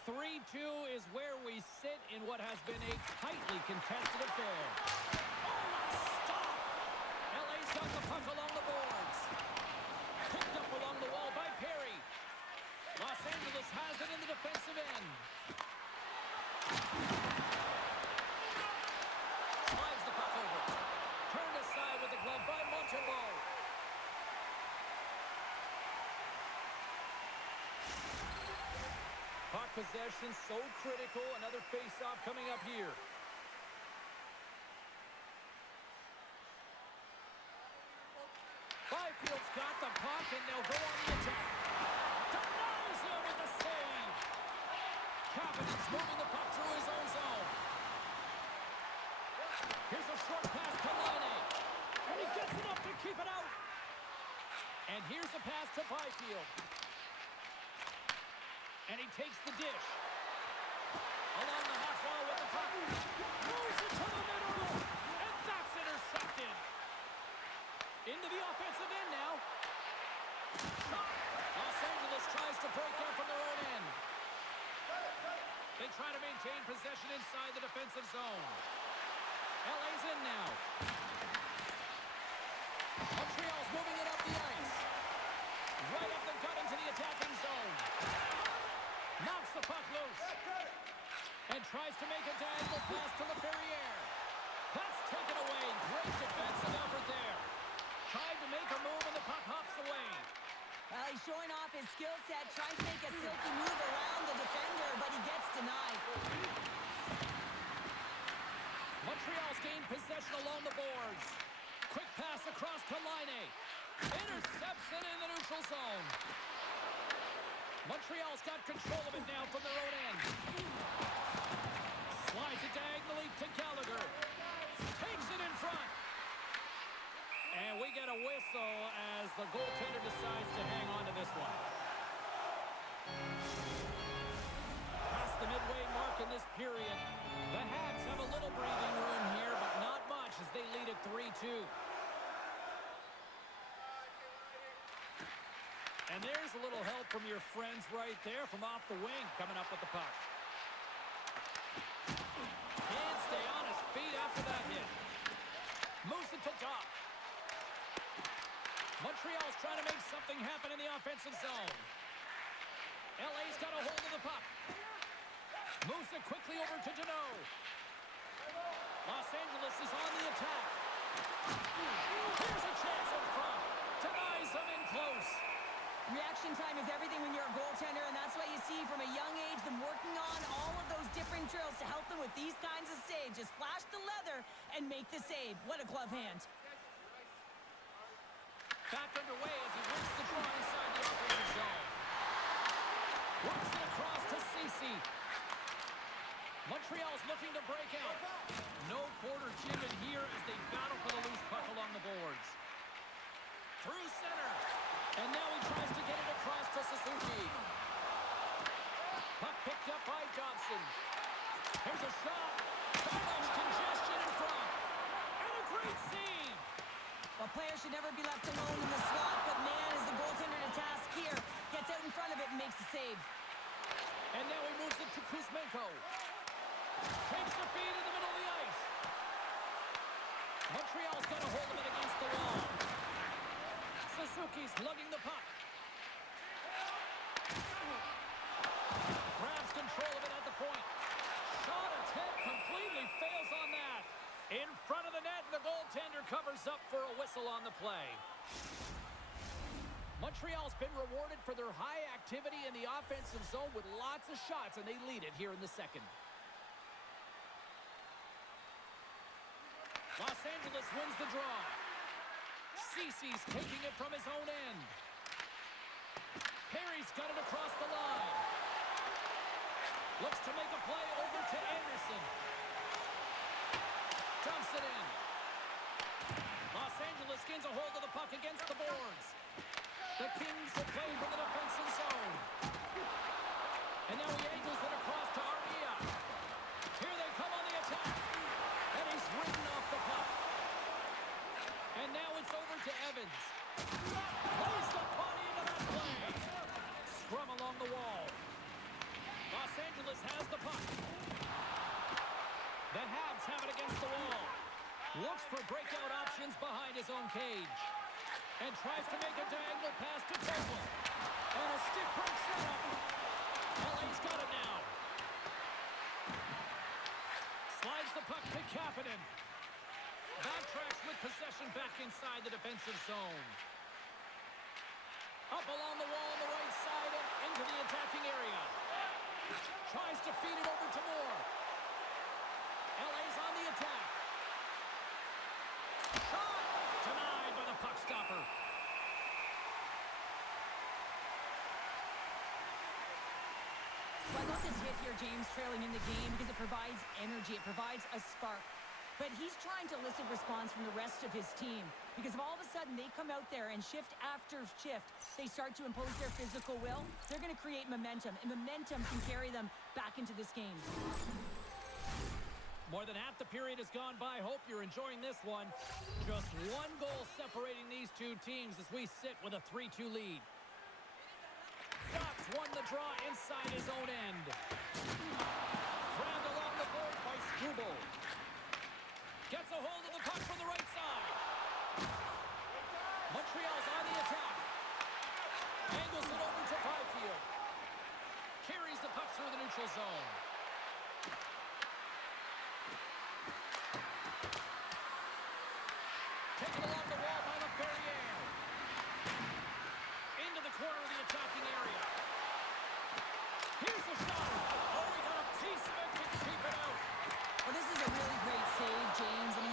3-2 is where we sit in what has been a tightly contested affair. Oh, stop! LA's got the puck along the boards. Picked up along the wall by Perry. Los Angeles has it in the defensive end. Slides the puck over. Turned aside with the glove by Montreal. Puck possession so critical. Another face-off coming up here. Byfield's got the puck, and they'll go on the attack. Denies him with the save. Kapanen's moving the puck through his own zone. Here's a short pass to Laine. And he gets it up to keep it out. And here's a pass to Byfield. And he takes the dish. Along the half wall with the puck. Moves it to the middle. And that's intercepted. Into the offensive end now. Shot. Los Angeles tries to break out from their own end. They try to maintain possession inside the defensive zone. LA's in now. Montreal's moving it up the ice. Right up the gut into the attacking zone. Knocks the puck loose. And tries to make a diagonal pass to LaFerriere. That's taken away. Great defensive effort there. Tried to make a move and the puck hops away. Well, he's showing off his skill set, trying to make a silky move around the defender, but he gets denied. Montreal's gain possession along the boards. Quick pass across to Laine. Intercepts it in the neutral zone. Montreal's got control of it now from their own end. Slides it diagonally to Gallagher. Takes it in front. And we get a whistle as the goaltender decides to hang on to this one. Past the midway mark in this period. The Habs have a little breathing room here, but not much as they lead at 3-2. And there's a little help from your friends right there from off the wing coming up with the puck. Can't stay on his feet after that hit. Moves it to top. Montreal's trying to make something happen in the offensive zone. LA's got a hold of the puck. Moves it quickly over to Deneau. Los Angeles is on the attack. Here's a chance in front. Denies them in close. Reaction time is everything when you're a goaltender, and that's what you see from a young age, them working on all of those different drills to help them with these kinds of saves. Just flash the leather and make the save. What a glove hand. Back underway as he wins the draw inside the offensive zone. Works it across to Ceci. Montreal's looking to break out. No quarter Jim here as they battle for the loose puck along the boards. Through center. And now he tries to get it across to Suzuki. Puck picked up by Dobson. Here's a shot. So much congestion in front. And a great save. Well, players should never be left alone in the slot, but man, is the goaltender to task here. Gets out in front of it and makes the save. And now he moves it to Kuzmenko. Takes the feed in the middle of the ice. Montreal's got a hold of it against the wall. Suzuki's lugging the puck. Grabs control of it at the point. Shot attempt completely fails on that. In front of the net, and the goaltender covers up for a whistle on the play. Montreal's been rewarded for their high activity in the offensive zone with lots of shots, and they lead it here in the second. Los Angeles wins the draw. Ceci's taking it from his own end. Perry's got it across the line. Looks to make a play over to Anderson. Dumps it in. Los Angeles gains a hold of the puck against the boards. The Kings will play for the defensive zone. And now he angles it across to Armia. Here they come on the attack. And he's ridden off the puck. And now it's over to Evans. Plays the body into that play. Scrum along the wall. Los Angeles has the puck. The Habs have it against the wall. Looks for breakout options behind his own cage. And tries to make a diagonal pass to Total. And a stick break setup. LA's got it now. Slides the puck to Kapanen. Backtracks with possession back inside the defensive zone. Up along the wall on the right side and into the attacking area. Tries to feed it over to Moore. LA's on the attack. Shot! Denied by the puck stopper. Well, I love this hit here, James, trailing in the game because it provides energy. It provides a spark. But he's trying to elicit response from the rest of his team because if all of a sudden they come out there and shift after shift, they start to impose their physical will, they're going to create momentum, and momentum can carry them back into this game. More than half the period has gone by. Hope you're enjoying this one. Just one goal separating these two teams as we sit with a 3-2 lead. Ducks won the draw inside his own end. Grabbed along the board by Struble. Gets a hold of the puck from the right side. Montreal's on the attack. Angles it over to Byfield. Carries the puck through the neutral zone. Taken along the wall by LaFerriere. Into the corner of the attacking area. Here's the shot. Oh, he got a piece of it to keep it out. Well, this is a really great save, James, and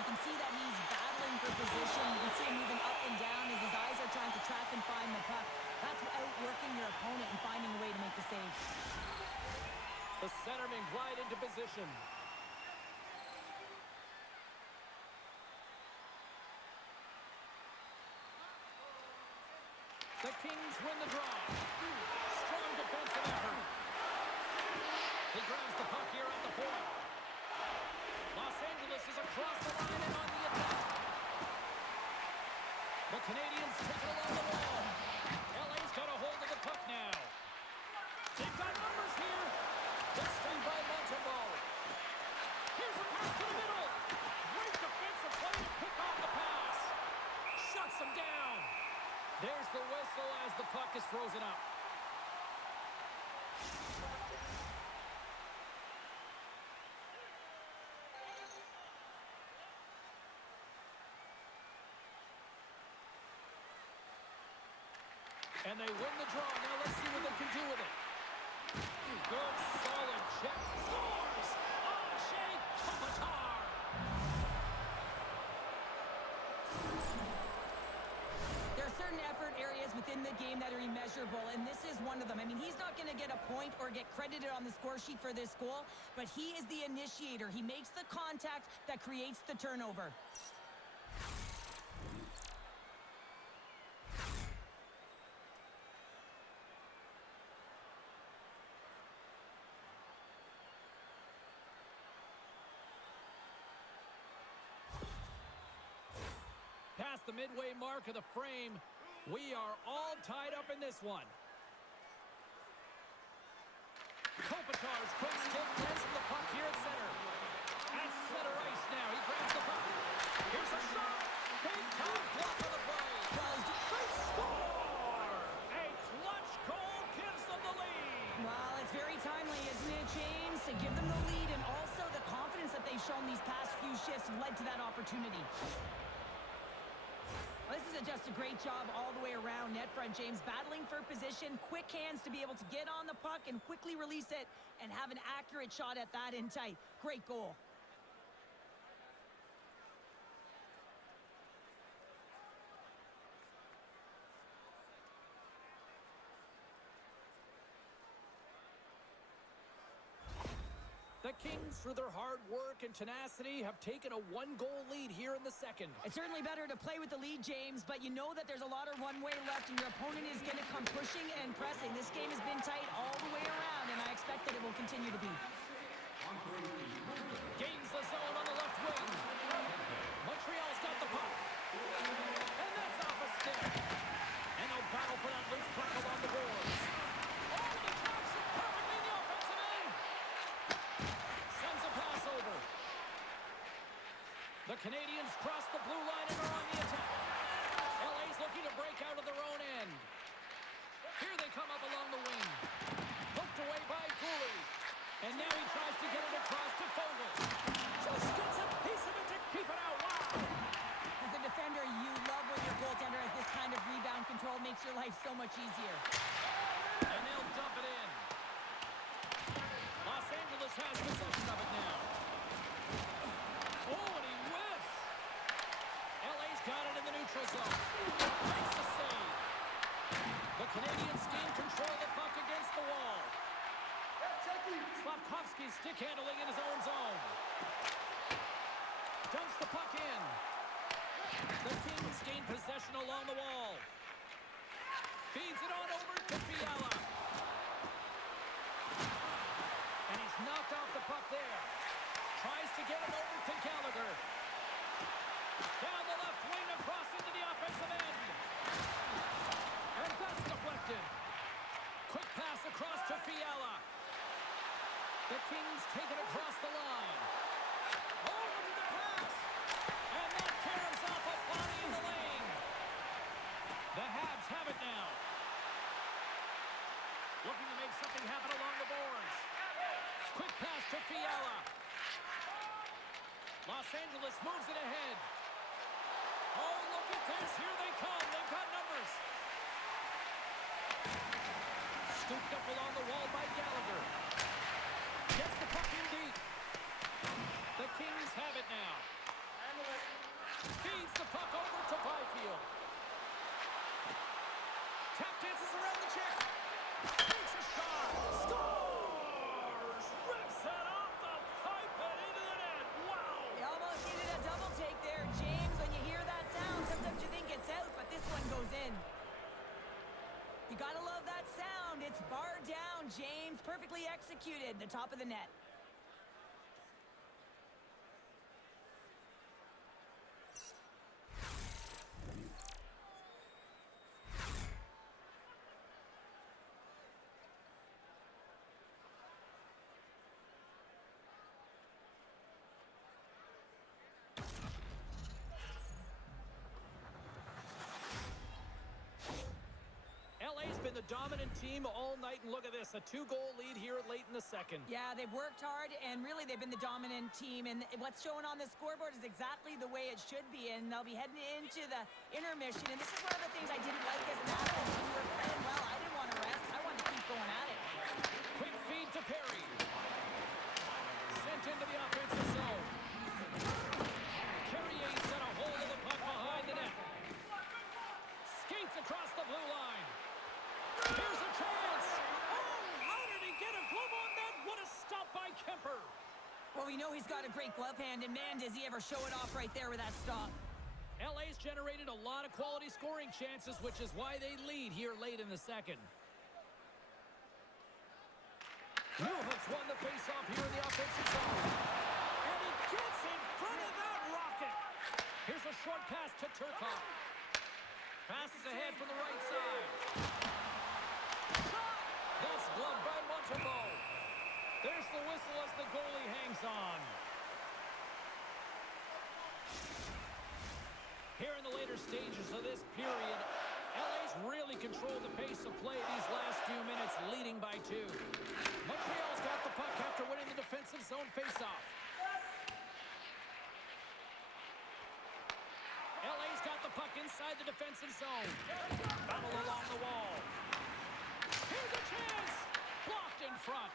possession. The Kings win the draw. Strong defensive effort. He grabs the puck here at the point. Los Angeles is across the line and on the attack. The Canadiens take it along the wall. LA's got a hold of the puck now. They've got numbers here. Good stop by Montreal. Here's a pass to the middle. Great defensive play to pick off the pass. Shuts him down. There's the whistle as the puck is frozen up. And they win the draw. Now let's see what they can do with it. Good, solid check. Scores! Shea Kopitar! There are certain effort areas within the game that are immeasurable, and this is one of them. I mean, he's not going to get a point or get credited on the score sheet for this goal, but he is the initiator. He makes the contact that creates the turnover. Past the midway mark of the frame, we are all tied up in this one. Kopitar's quick stick lands from the puck here at center. At center ice now, he grabs the puck. Here's a shot. Big time block on the play. They score! A clutch goal gives them the lead. Well, it's very timely, isn't it, James? To give them the lead, and also the confidence that they've shown these past few shifts led to that opportunity. This is just a great job all the way around net front, James. Battling for position, quick hands to be able to get on the puck and quickly release it and have an accurate shot at that in tight. Great goal. The Kings, through their hard work and tenacity, have taken a one-goal lead here in the second. It's certainly better to play with the lead, James, but you know that there's a lot of runway left and your opponent is going to come pushing and pressing. This game has been tight all the way around, and I expect that it will continue to be. Gains the zone on the left wing. Montreal's got the puck. And that's off a stick. And they'll battle for that loose puck along the boards. Oh, he drops it perfectly in the offensive end. Sends a pass over. The Canadiens cross the blue line and are on the attack. LA's looking to break out of their own end. Here they come up along the wing. Hooked away by Gooley. And now he tries to get it across to Fogle. Just gets a piece of it to keep it out. Wow! As a defender, you love when your goaltender has this kind of rebound control. Makes your life so much easier. And they'll dump it in. Los Angeles has possession of it now. Oh, and he whiffs. LA's got it in the neutral zone. Makes the save. The Canadiens gain control of the puck against the wall. Slavkovsky's stick handling in his own zone. Dumps the puck in. The Kings gain possession along the wall. Feeds it on over to Fiala. And he's knocked off the puck there. Tries to get it over to Gallagher. Down the left wing across into the offensive end. And that's deflected. Quick pass across to Fiala. The Kings take it across the line. Oh, look at the pass. And that tears off a body in the lane. The Habs have it now. Looking to make something happen along the boards. Quick pass to Fiala. Los Angeles moves it ahead. Oh, look at this. Here they come. They've got numbers. Scooped up along the wall by Gallagher. Gets the puck in deep. The Kings have it now. Feeds the puck over to Byfield. Tap dances around the check. Takes a shot. Scores! Rips it off the puck. You gotta love that sound. It's bar down, James. Perfectly executed. The top of the net. LA's been the dominant team all night, and look at this, a 2-goal lead here late in the second. Yeah, they've worked hard, and really they've been the dominant team, and what's showing on the scoreboard is exactly the way it should be, and they'll be heading into the intermission, and this is one of the things I didn't like as an athlete. When we were playing well, I didn't want to rest. I wanted to keep going at it. Quick feed to Perry. Sent into the offensive zone. Carrier's got a hold of the puck behind the net. Skates across the blue line. Here's a chance. Oh, how did he get a glove on that? What a stop by Kemper. Well, we know he's got a great glove hand, and man, does he ever show it off right there with that stop. LA's generated a lot of quality scoring chances, which is why they lead here late in the second. Newhook's won the faceoff here in the offensive zone. And he gets in front of that rocket. Here's a short pass to Turcotte. Passes ahead from the right side. Shot! That's gloved by Montembeault. There's the whistle as the goalie hangs on. Here in the later stages of this period, LA's really controlled the pace of play these last few minutes, leading by 2. Montreal's got the puck after winning the defensive zone faceoff. LA's got the puck inside the defensive zone. Battle along the wall. Here's a chance! Blocked in front.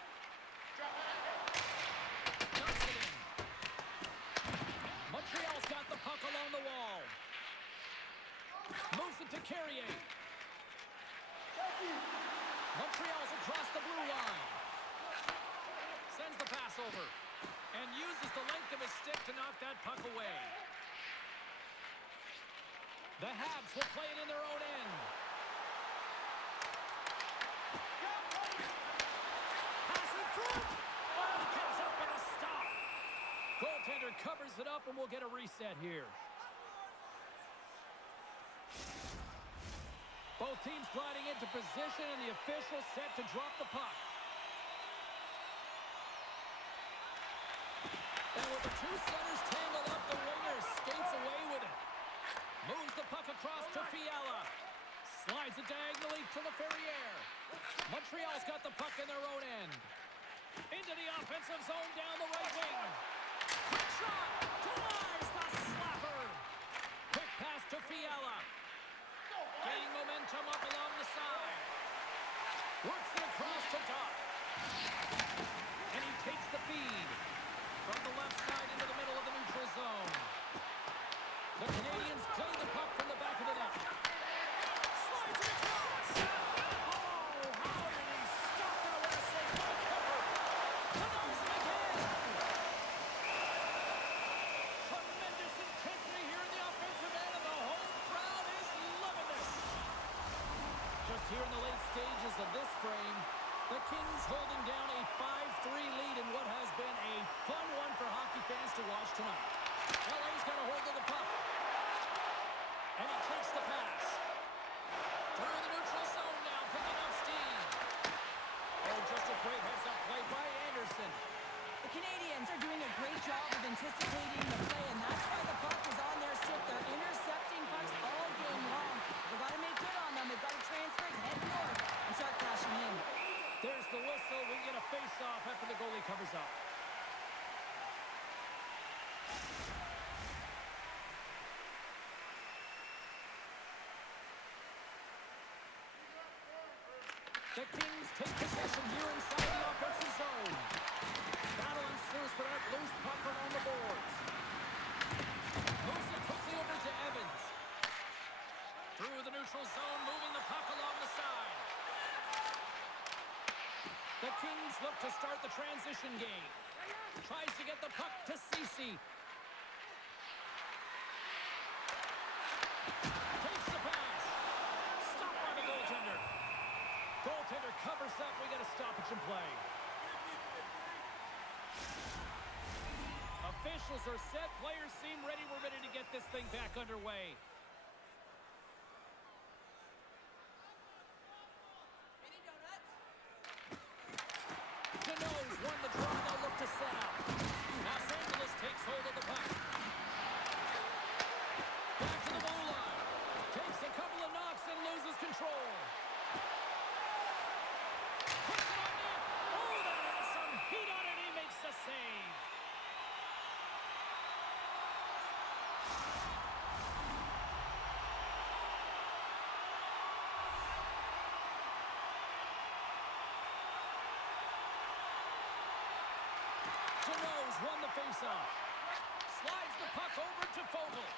Knocks it in. Montreal's got the puck along the wall. Moves it to Carrier. Montreal's across the blue line. Sends the pass over. And uses the length of his stick to knock that puck away. The Habs will play it in their own end. Pass in front. Oh, he comes up with a stop. Goaltender covers it up, and we'll get a reset here. Both teams gliding into position, and the official set to drop the puck. And with the two centers tangled up, the winger skates away with it. Moves the puck across to Fiala. Slides it diagonally to the Ferrier. Montreal's got the puck in their own end. Into the offensive zone down the right wing. Quick shot. Denies the slapper. Quick pass to Fiala. Gaining momentum up along the side. Works it across to Dot. And he takes the feed. From the left side into the middle of the neutral zone. The Canadiens play the puck from the back of the net. Slides it across. Oh, how did he stop that? What a save by Kemper. Denies it again. Tremendous intensity here in the offensive end, and the whole crowd is loving this. Just here in the late stages of this frame, the Kings holding down a 5-3 lead in what has been a fun one for hockey fans to watch tonight. LA's got a hold of the puck. And he takes the pass. Through the neutral zone now, picking up steam. Oh, just a great heads-up play by Anderson. The Canadiens are doing a great job of anticipating the play, and that's why the puck is on their stick. They're intercepting pucks all game long. They've got to make good on them. They've got to transfer it, head north, and start crashing in. There's the whistle. We get a face-off after the goalie covers up. The Kings take possession here inside the offensive zone. Battle ensues for that loose puck on the boards. Moves it quickly over to Evans. Through the neutral zone, moving the puck along the side. The Kings look to start the transition game. Tries to get the puck to Ceci. Takes the pass. Stopped by the goaltender. whistles are set. Players seem ready. We're ready to get this thing back underway. Deneau's won the draw. They'll look to set up. Los Angeles takes hold of the puck. Back to the blue line. Takes a couple of knocks and loses control. Puts it on net. Oh, that has some heat on it. He makes the save. Deneau's won the faceoff. Slides the puck over to Fogle.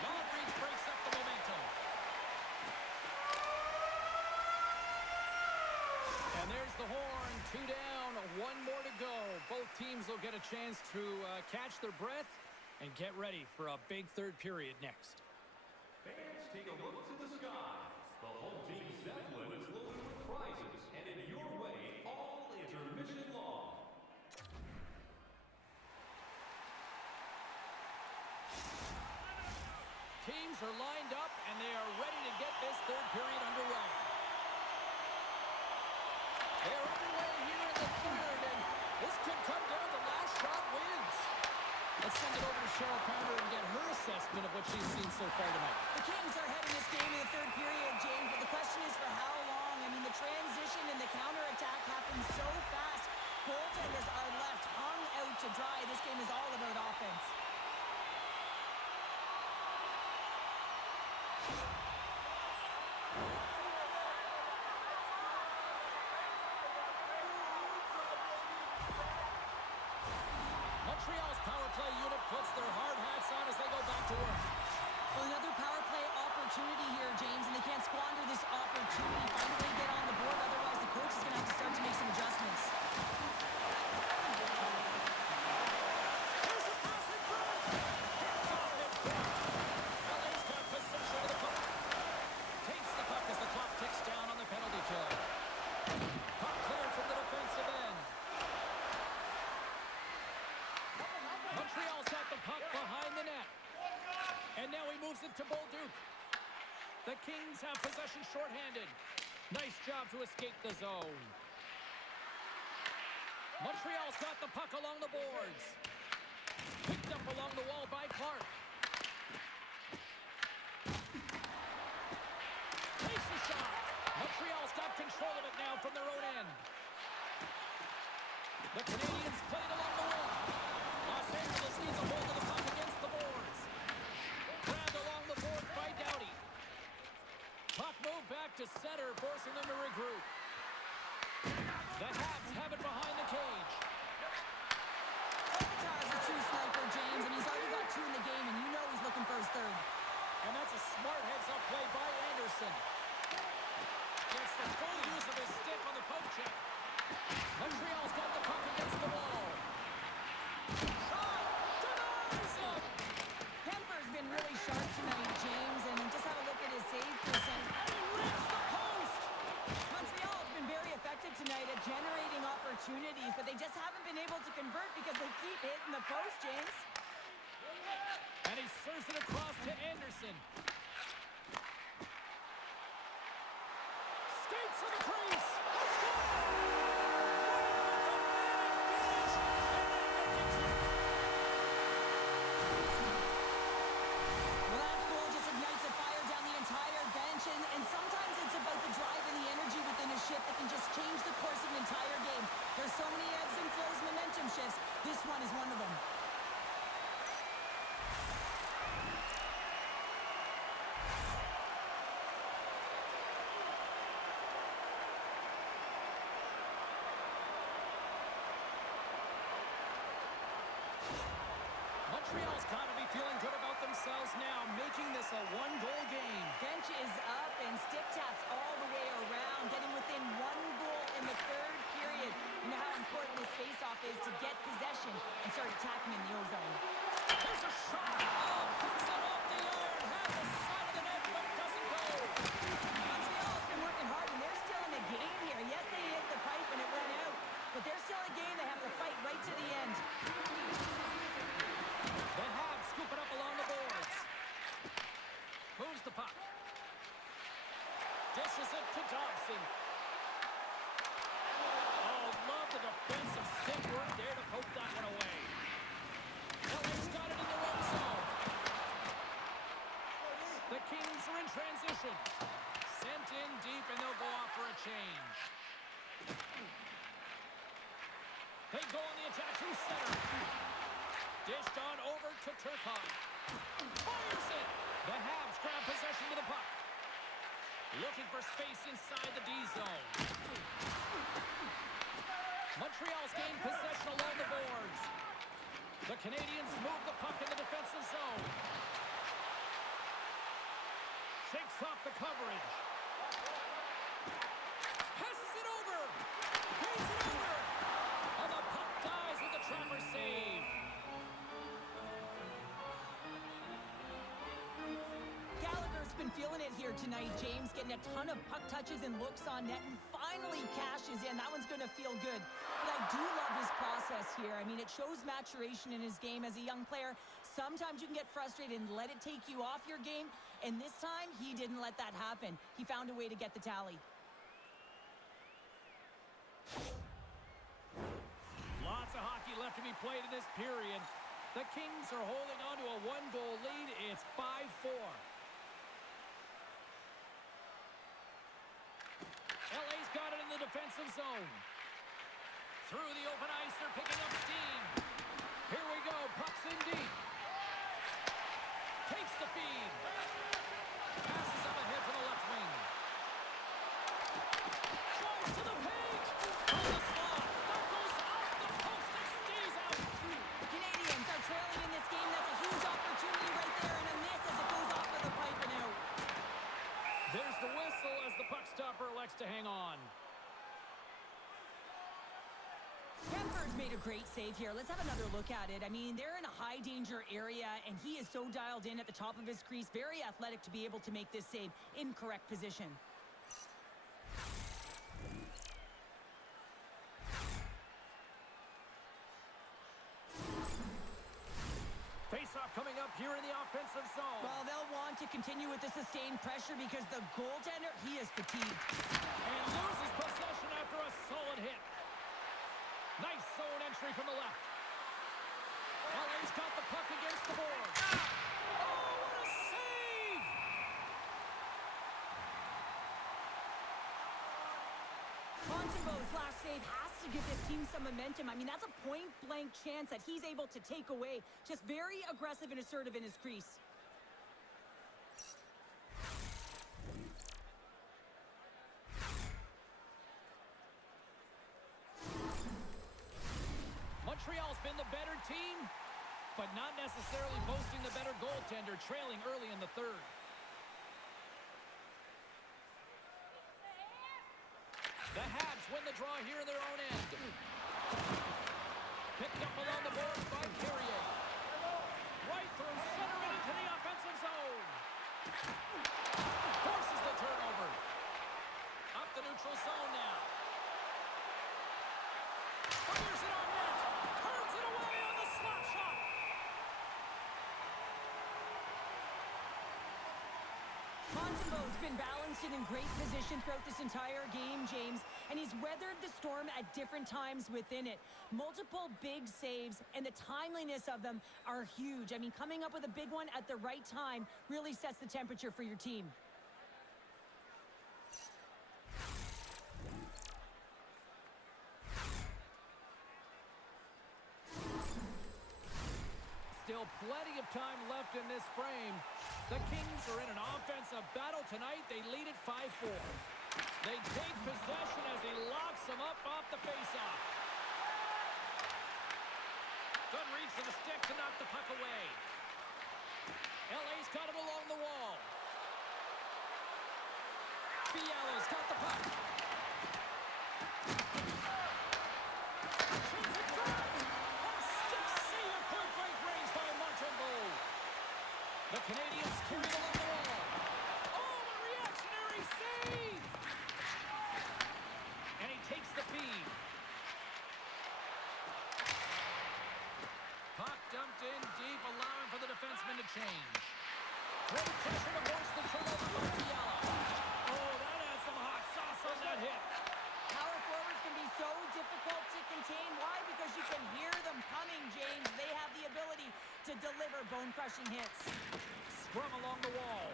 Long reach breaks up the momentum. And there's the horn. 2 down, 1 more to go. Both teams will get a chance to catch their breath and get ready for a big third period next. Fans, take a look to the sky. The home team Zeppelin is loaded with prizes, and in your way, all intermission long. Teams are lined up, and they are ready to get this third period underway. They're underway here in the third, and this could come down to last shot wins. Let's send it over to Cheryl Pounder and get her assessment of what she's seen so far tonight. The Kings are ahead in this game in the third period, James, but the question is for how long? I mean, the transition and the counterattack happens so fast. Goaltenders are left hung out to dry. This game is all about offense. Montreal's power play unit puts their hard hats on as they go back to work. Well, another power play opportunity here, James, and they can't squander this opportunity. Find a way to get on the board, otherwise the coach is going to have to start to make some adjustments. There's a pass in front. Picked off in front. LA's got possession of the puck. Takes the puck as the clock ticks down on the penalty kill. Puck cleared from the defensive end. Montreal's got the puck behind the net. And now he moves it to Bolduc. The Kings have possession shorthanded. Nice job to escape the zone. Montreal's got the puck along the boards. Picked up along the wall by Clark. Takes the shot. Montreal's got control of it now from their own end. The Canadiens play it along the wall. Los Angeles needs a hold of the puck against the boards. Grabbed along the board by Doughty. Puck moved back to center, forcing them to regroup. The Habs have it behind the cage. Kopitar's a true sniper, James, and he's already got 2 in the game, and you know he's looking for his third. And that's a smart heads-up play by Anderson. Gets the full use of his stick on the poke check. Montreal's got the puck against the wall. Shot! Denies him! Kemper's been really sharp tonight, James, and just have a look at his save percent. And he rips the post! Montreal has been very effective tonight at generating opportunities, but they just haven't been able to convert because they keep hitting the post, James. And he serves it across to Anderson. Skates to the crease! Well, that goal just ignites a fire down the entire bench, and sometimes it's about the drive and the energy within a shift that can just change the course of an entire game. There's so many ebbs and flows, momentum shifts. This one is one of them. Montreal's got to be feeling good about themselves now, making this a one-goal game. Bench is up and stick taps all the way around, getting within 1 goal in the third period. You know how important this faceoff is to get possession and start attacking in the O-zone. There's a shot! Oh, puts it off the iron, has the side of the net, but doesn't go. Montreal's been working hard, and they're still in the game here. Yes, they hit the pipe and it went out, but they're still a game they have to fight Dished on over to Turcotte. Fires it! The Habs grab possession with the puck. Looking for space inside the D zone. Montreal's gained possession along the boards. The Canadiens move the puck in the defensive zone. Shakes off the coverage. Passes it over. Pays it over. And the puck dies with the trapper save. Gallagher's been feeling it here tonight, James, getting a ton of puck touches and looks on net, and finally cashes in. That one's going to feel good. But I do love his process here. I mean, it shows maturation in his game as a young player. Sometimes you can get frustrated and let it take you off your game, and this time, he didn't let that happen. He found a way to get the tally. Lots of hockey left to be played in this period. The Kings are holding on to a one-goal lead. It's 5-4. LA's got it in the defensive zone. Through the open ice, they're picking up steam. Here we go, puck's in deep. Takes the feed. Passes up ahead to the left wing. Tries to the paint. On the slot. That goes off the post and stays out. The Canadiens are trailing in this game. That's a huge opportunity right there, and a miss as it goes off of the pipe and out. There's the whistle as the puck stopper elects to hang on. Kemper's made a great save here. Let's have another look at it. I mean, they're in a high-danger area, and he is so dialed in at the top of his crease. Very athletic to be able to make this save in correct position. Face-off coming up here in the offensive zone. Well, they'll want to continue with the sustained pressure because the goaltender, he is fatigued. And loses possession after a solid hit. Nice zone entry from the left. LA's got the puck against the board. Oh, what a save! Montembeault's last save has to give this team some momentum. I mean, that's a point-blank chance that he's able to take away. Just very aggressive and assertive in his crease. Montreal's been the better team, but not necessarily boasting the better goaltender, trailing early in the third. The Habs win the draw here in their own end. Picked up along the boards by Carrier. Right through center and into the offensive zone. Forces the turnover. Up the neutral zone now. Fires it on net. Turns it away on the slap shot. Montembeault's been balanced and in great position throughout this entire game, James, and he's weathered the storm at different times within it. Multiple big saves, and the timeliness of them are huge. I mean, coming up with a big one at the right time really sets the temperature for your team. Still plenty of time left in this frame. The Kings are in an offensive battle tonight. They lead it 5-4. They take possession as he locks them up off the faceoff. Good reach for the stick to knock the puck away. LA's got it along the wall. Fiala's got the puck. Shoots it through. A stick save at point-blank range by Montreal. The Canadiens carry it along the wall. Oh, a reactionary save! And he takes the feed. Puck dumped in deep, allowing for the defenseman to change. Great pressure to force the turnover by Fiala. Oh, that adds some hot sauce on that hit. Power forwards can be so difficult to contain. Why? Because you can hear them coming, James. They have the ability to deliver bone-crushing hits. Scrum along the wall.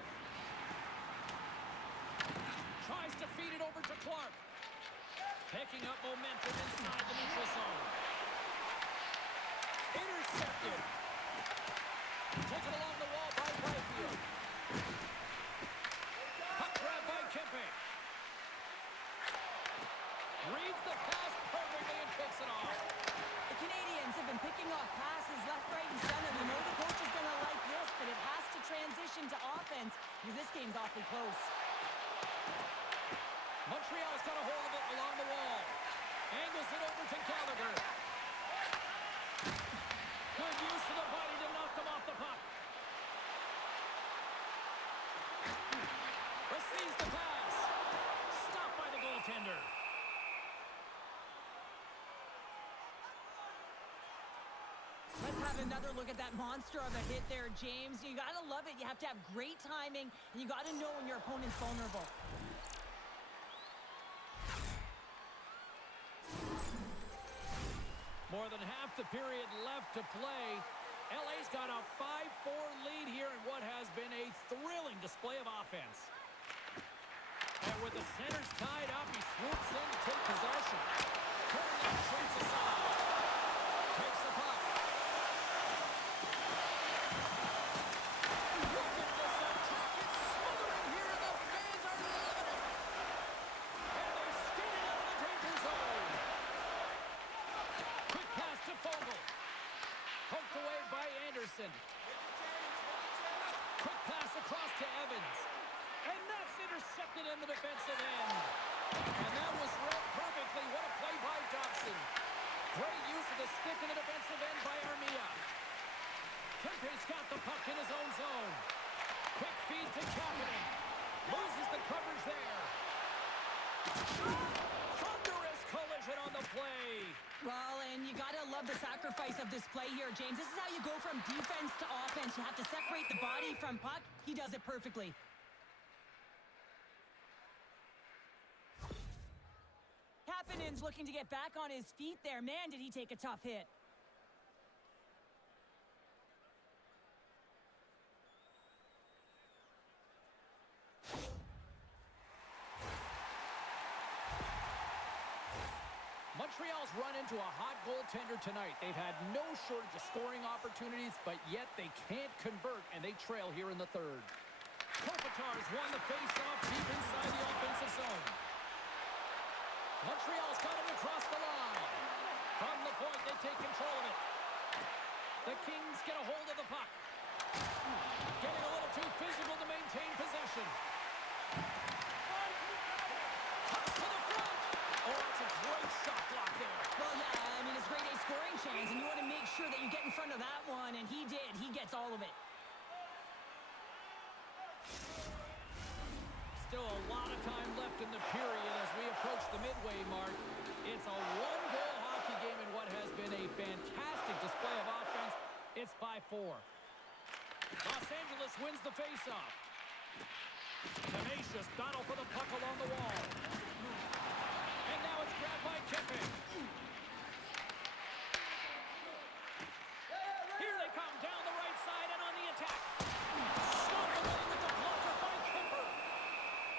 Tries to feed it over to Clark. Picking up momentum inside the neutral zone. Intercepted. off passes left, right, and center. You know the coach is going to like this, but it has to transition to offense because this game's awfully close. Montreal's got a hold of it along the wall. Angles it over to Gallagher. Good use of the body to knock them off the puck. Receives the pass. Stopped by the goaltender. Let's have another look at that monster of a hit there, James. You got to love it. You have to have great timing, and you got to know when your opponent's vulnerable. More than half the period left to play. LA's got a 5-4 lead here in what has been a thrilling display of offense. And with the centers tied up, he swoops in to take possession. Turning that chance aside. Takes the puck. Look at this attack. It's smothering here, and the fans are loving it. And they skated out of the danger zone. Quick pass to Fogle. Poked away by Anderson. Quick pass across to Evans. And that's intercepted in the defensive end. And that was read perfectly. What a play by Dobson. Great use of the stick in the defensive end by Armia. Kempe's got the puck in his own zone. Quick feed to Kapanen. Loses the coverage there. Thunderous collision on the play. Well, and you got to love the sacrifice of this play here, James. This is how you go from defense to offense. You have to separate the body from puck. He does it perfectly. Kapanen's looking to get back on his feet there. Man, did he take a tough hit. Montreal's run into a hot goaltender tonight. They've had no shortage of scoring opportunities, but yet they can't convert, and they trail here in the third. Kopitar's won the face-off deep inside the offensive zone. Montreal's got it across the line. From the point, they take control of it. The Kings get a hold of the puck. Getting a little too physical to maintain possession. Toss to the front. Oh, that's a great shot block there. Well, yeah, I mean, it's grade A scoring chance, and you want to make sure that you get in front of that one, and he did. He gets all of it. Still a lot of time left in the period as we approach the midway mark. It's a one-goal hockey game in what has been a fantastic display of offense. It's 5-4. Los Angeles wins the faceoff. Tenacious battle for the puck along the wall. And now it's grabbed by Kempe. Here they come down the right side and on the attack. Shot away with the blocker by Kemper.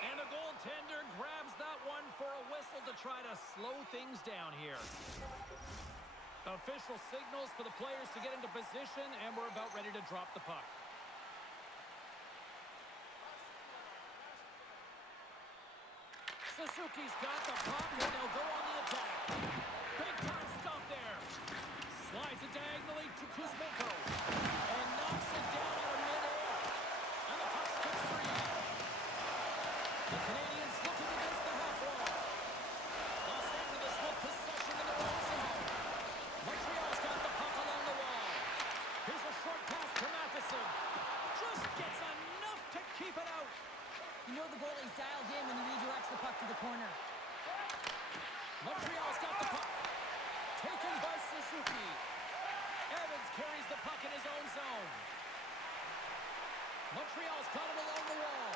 And the goaltender grabs that one for a whistle to try to slow things down here. Official signals for the players to get into position, and we're about ready to drop the puck. Suzuki's got the puck, and they'll go on the attack. Big time stop there. Slides it diagonally to Kuzmenko. And knocks it down out of midair. And the puck's kicked free. The Canadiens looking against the half wall. Los Angeles with possession in their own zone. Montreal's got the puck along the wall. Here's a short pass to Matheson. Just gets enough to keep it out. You know the goalie's dialed in when he redirects the puck to the corner. Montreal's got the puck. Taken by Suzuki. Evans carries the puck in his own zone. Montreal's got it along the wall.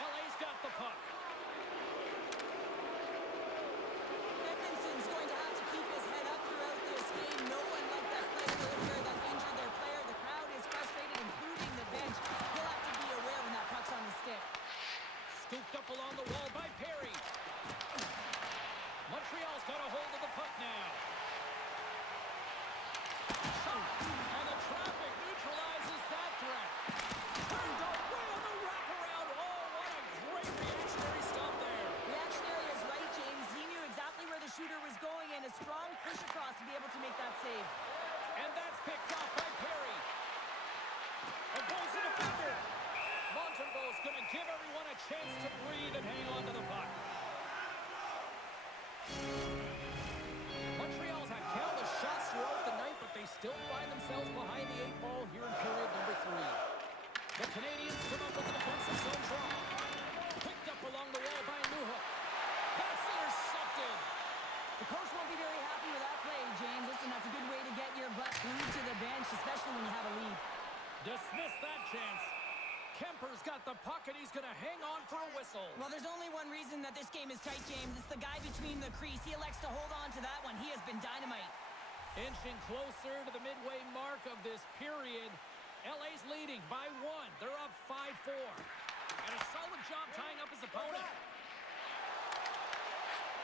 LA's got the puck. Edmonton's going to have to keep his head up throughout this game. No one like that player earlier that injured their player. The crowd is frustrated, including the bench. He'll have to be aware when that puck's on the stick. Scooped up along the wall by Perry. Montreal's got a hold of the puck now. Shot. And the traffic neutralizes that threat. Turned away on the wraparound. Oh, what a great reactionary stop picked off by Perry. Avoids the defender. Montembeau's going to give everyone a chance to breathe and hang on to the puck. Montreal's had countless shots throughout the night, but they still find themselves behind the 8 ball here in period number 3. The Canadiens come up with a defensive zone draw. Picked up along the wall by Newhook. That's intercepted. The coach won't be very happy with that play, James. Listen, that's a good way to get your butt glued to the bench, especially when you have a lead. Dismiss that chance. Kemper's got the puck, and he's going to hang on for a whistle. Well, there's only one reason that this game is tight, James. It's the guy between the crease. He elects to hold on to that one. He has been dynamite. Inching closer to the midway mark of this period. LA's leading by 1. They're up 5-4. And a solid job tying up his opponent.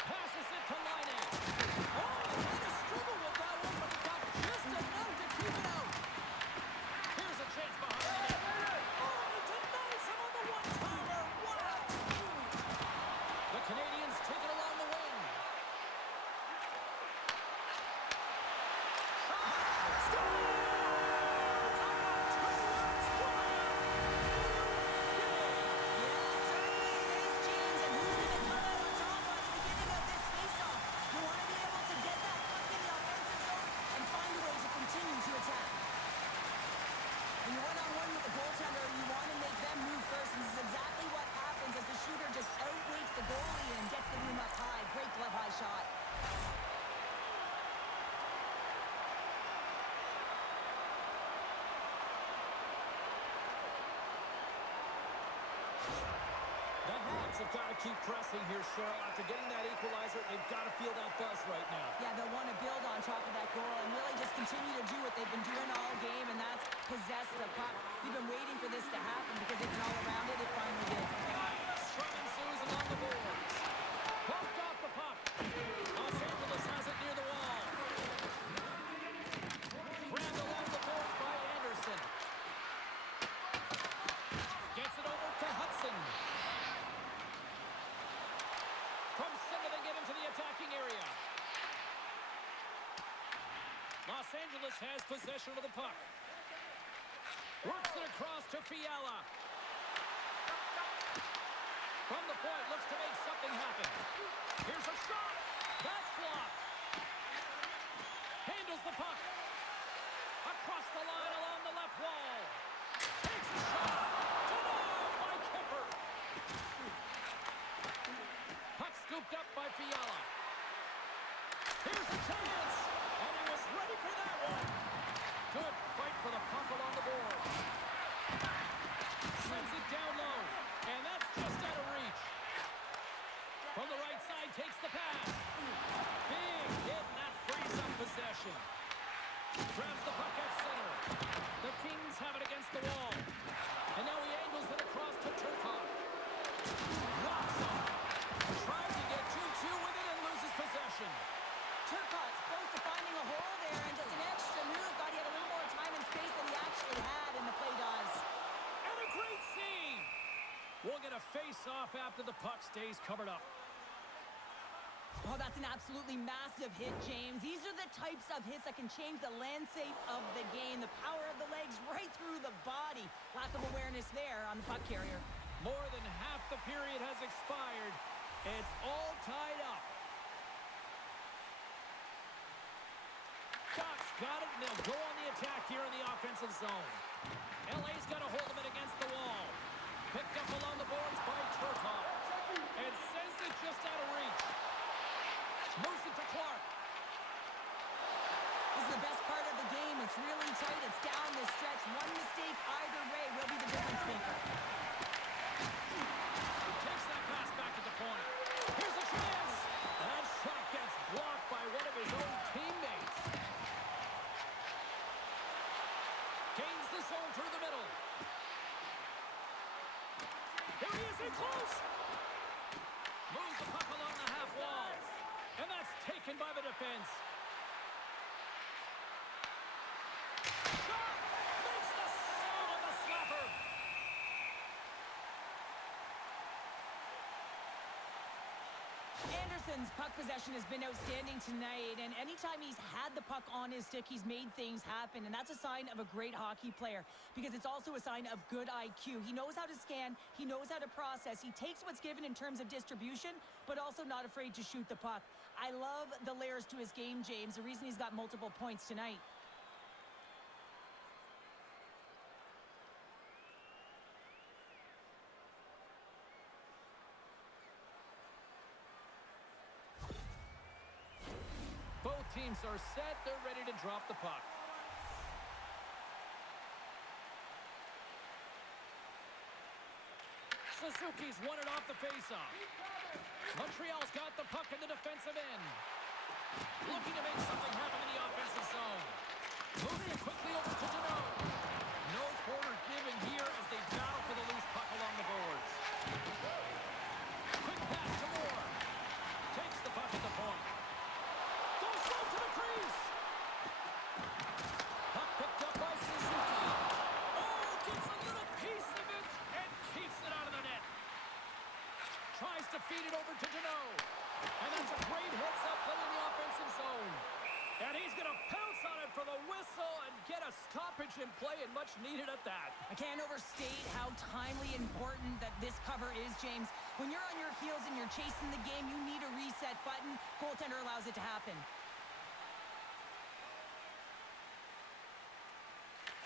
Passes it to Laine. Oh, he had a struggle with that one, but he got just enough to keep it out. Here's a chance behind the net. Oh, he denies him on the one-timer. Wow. The Canadiens take it along the wing. Shot. The Habs have got to keep pressing here, Cheryl. After getting that equalizer, they've got to feel that buzz right now. Yeah, they'll want to build on top of that goal and really just continue to do what they've been doing all game, and that's possess the puck. We've been waiting for this to happen because they've been all around it. It finally did. Scrum ensues along the boards. Bumped off the puck. Los Angeles has it near the wall. Grabbed along the boards by Anderson. Gets it over to Hudson. From center, they get into the attacking area. Los Angeles has possession of the puck. Works it across to Fiala. From the point, looks to make something happen. Here's a shot. That's blocked. Handles the puck. Across the line along the left wall. Takes a shot. Denied by Kemper. Puck scooped up by Fiala. Here's a chance. And he was ready for that one. Good fight for the puck along the boards. Sends it down low. And that's just out of reach. From the right side, takes the pass. Big hit, and that frees up possession. Grabs the puck at center. The Kings have it against the wall. And now he angles it across to Turcotte. Blocks him. Tries to get 2-2 with it and loses possession. Turcotte's close to finding a hole there, and just an extra move. Thought he had a little more time and space than he actually had, and the play dies. And a great save. We'll get a face-off after the puck stays covered up. Oh, that's an absolutely massive hit, James. These are the types of hits that can change the landscape of the game. The power of the legs right through the body. Lack of awareness there on the puck carrier. More than half the period has expired. It's all tied up. Doc's got it, and they'll go on the attack here in the offensive zone. LA's got a hold of it against the wall. Picked up along the boards by Turcotte. And sends it just out of reach. Moves it to Clark. This is the best part of the game. It's really tight. It's down this stretch. One mistake either way will be the difference maker. Takes that pass back at the point. Here's a chance. And that shot gets blocked by one of his own teammates. Gains the zone through the middle. Here he is in close. Moves the puck along the half wall. And that's taken by the defense. Shot! Makes the save on the slapper. Anderson's puck possession has been outstanding tonight, and anytime he's had the puck on his stick, he's made things happen, and that's a sign of a great hockey player because it's also a sign of good IQ. He knows how to scan, he knows how to process, he takes what's given in terms of distribution, but also not afraid to shoot the puck. I love the layers to his game, James, the reason he's got multiple points tonight. Both teams are set. They're ready to drop the puck. Suzuki's won it off the faceoff. Montreal's got the puck in the defensive end. Looking to make something happen in the offensive zone. Moving it quickly over to Deneau. No corner given here as they battle for the loose puck along the boards. Quick pass to Moore. Takes the puck at the point. Goes right to the crease. Puck picked up by Suzuki. Oh, gets a little piece of it and keeps it out of the net. Tries to feed it over to Deneau. And that's a great heads-up play in the offensive zone. And he's going to pounce on it for the whistle and get a stoppage in play, and much needed at that. I can't overstate how timely important that this cover is, James. When you're on your heels and you're chasing the game, you need a reset button. Goaltender allows it to happen.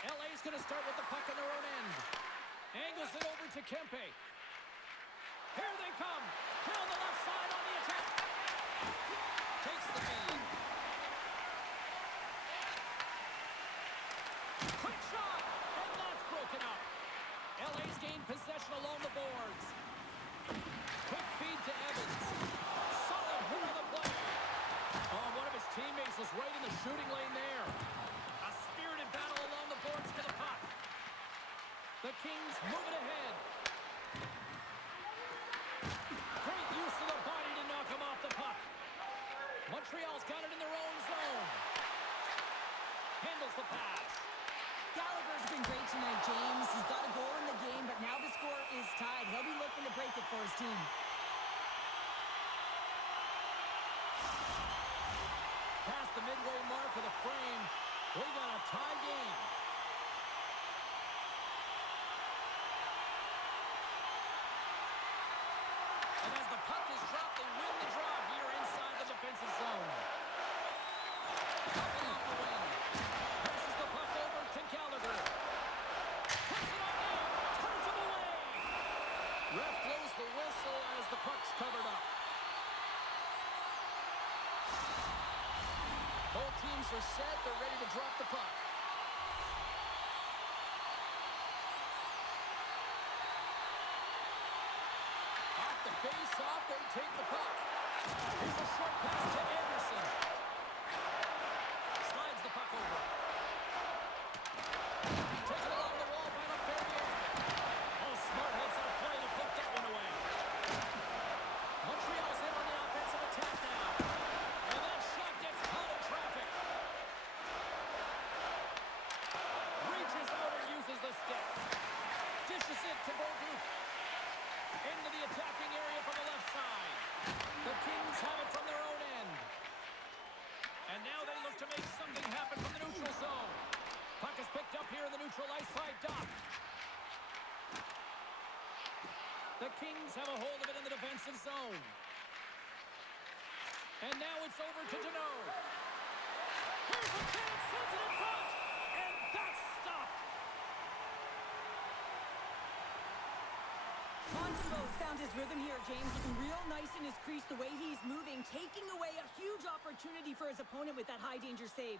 LA's going to start with the puck on their own end. Angles it over to Kempe. Here they come. Down the left side on the attack. Takes the feed. Quick shot. And that's broken up. LA's gained possession along the boards. Quick feed to Evans. Solid hit on the play. Oh, one of his teammates was right in the shooting lane there. A spirited battle along the boards to the puck. The Kings move it ahead. Great use of the body to knock him off the puck. Montreal's got it in their own zone. Handles the pass. Gallagher's been great tonight, James. He's got a goal in the game, but now the score is tied. He'll be looking to break it for his team. Past the midway mark of the frame, we got a tie game. And as the puck is dropped, they win the draw here inside the defensive zone. Up along the wing. Passes the puck over to Gallagher. Puts it on net. Turns him away. Ref blows the whistle as the puck's covered up. Both teams are set. They're ready to drop the puck. Off the face-off, they take the puck. Here's a short pass to Anderson. Slides the puck over. Taken along the wall by LaFerriere. Oh, smart heads-up play to put that one away. Montreal's in on the offensive attack now. And that shot gets caught in traffic. Reaches out and uses the stick. Dishes it to Beaudouin. Into the attacking area from the left side. The Kings have it from their own end. And now they look to make something happen from the neutral zone. Puck is picked up here in the neutral ice by Doc. The Kings have a hold of it in the defensive zone. And now it's over to Deneau. Here's a chance, sends it in front, and that's stopped. Montembeau's found his rhythm here, James. Looking real nice in his crease, the way he's moving, taking away a huge opportunity for his opponent with that high-danger save.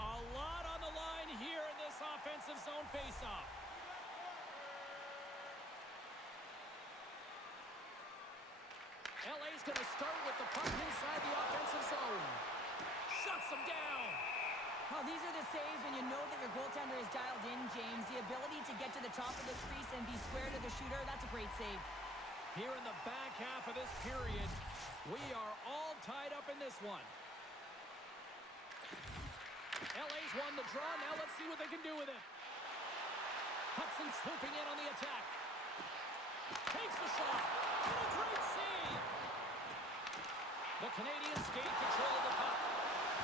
A lot on the line here in this offensive zone faceoff. LA's going to start with the puck inside the offensive zone. Shuts them down. Well, these are the saves when you know that your goaltender is dialed in, James. The ability to get to the top of the crease and be square to the shooter, that's a great save. Here in the back half of this period, we are all tied up in this one. LA's won the draw. Now let's see what they can do with it. Hudson swooping in on the attack. Takes the shot. And a great save. The Canadiens gain control of the puck.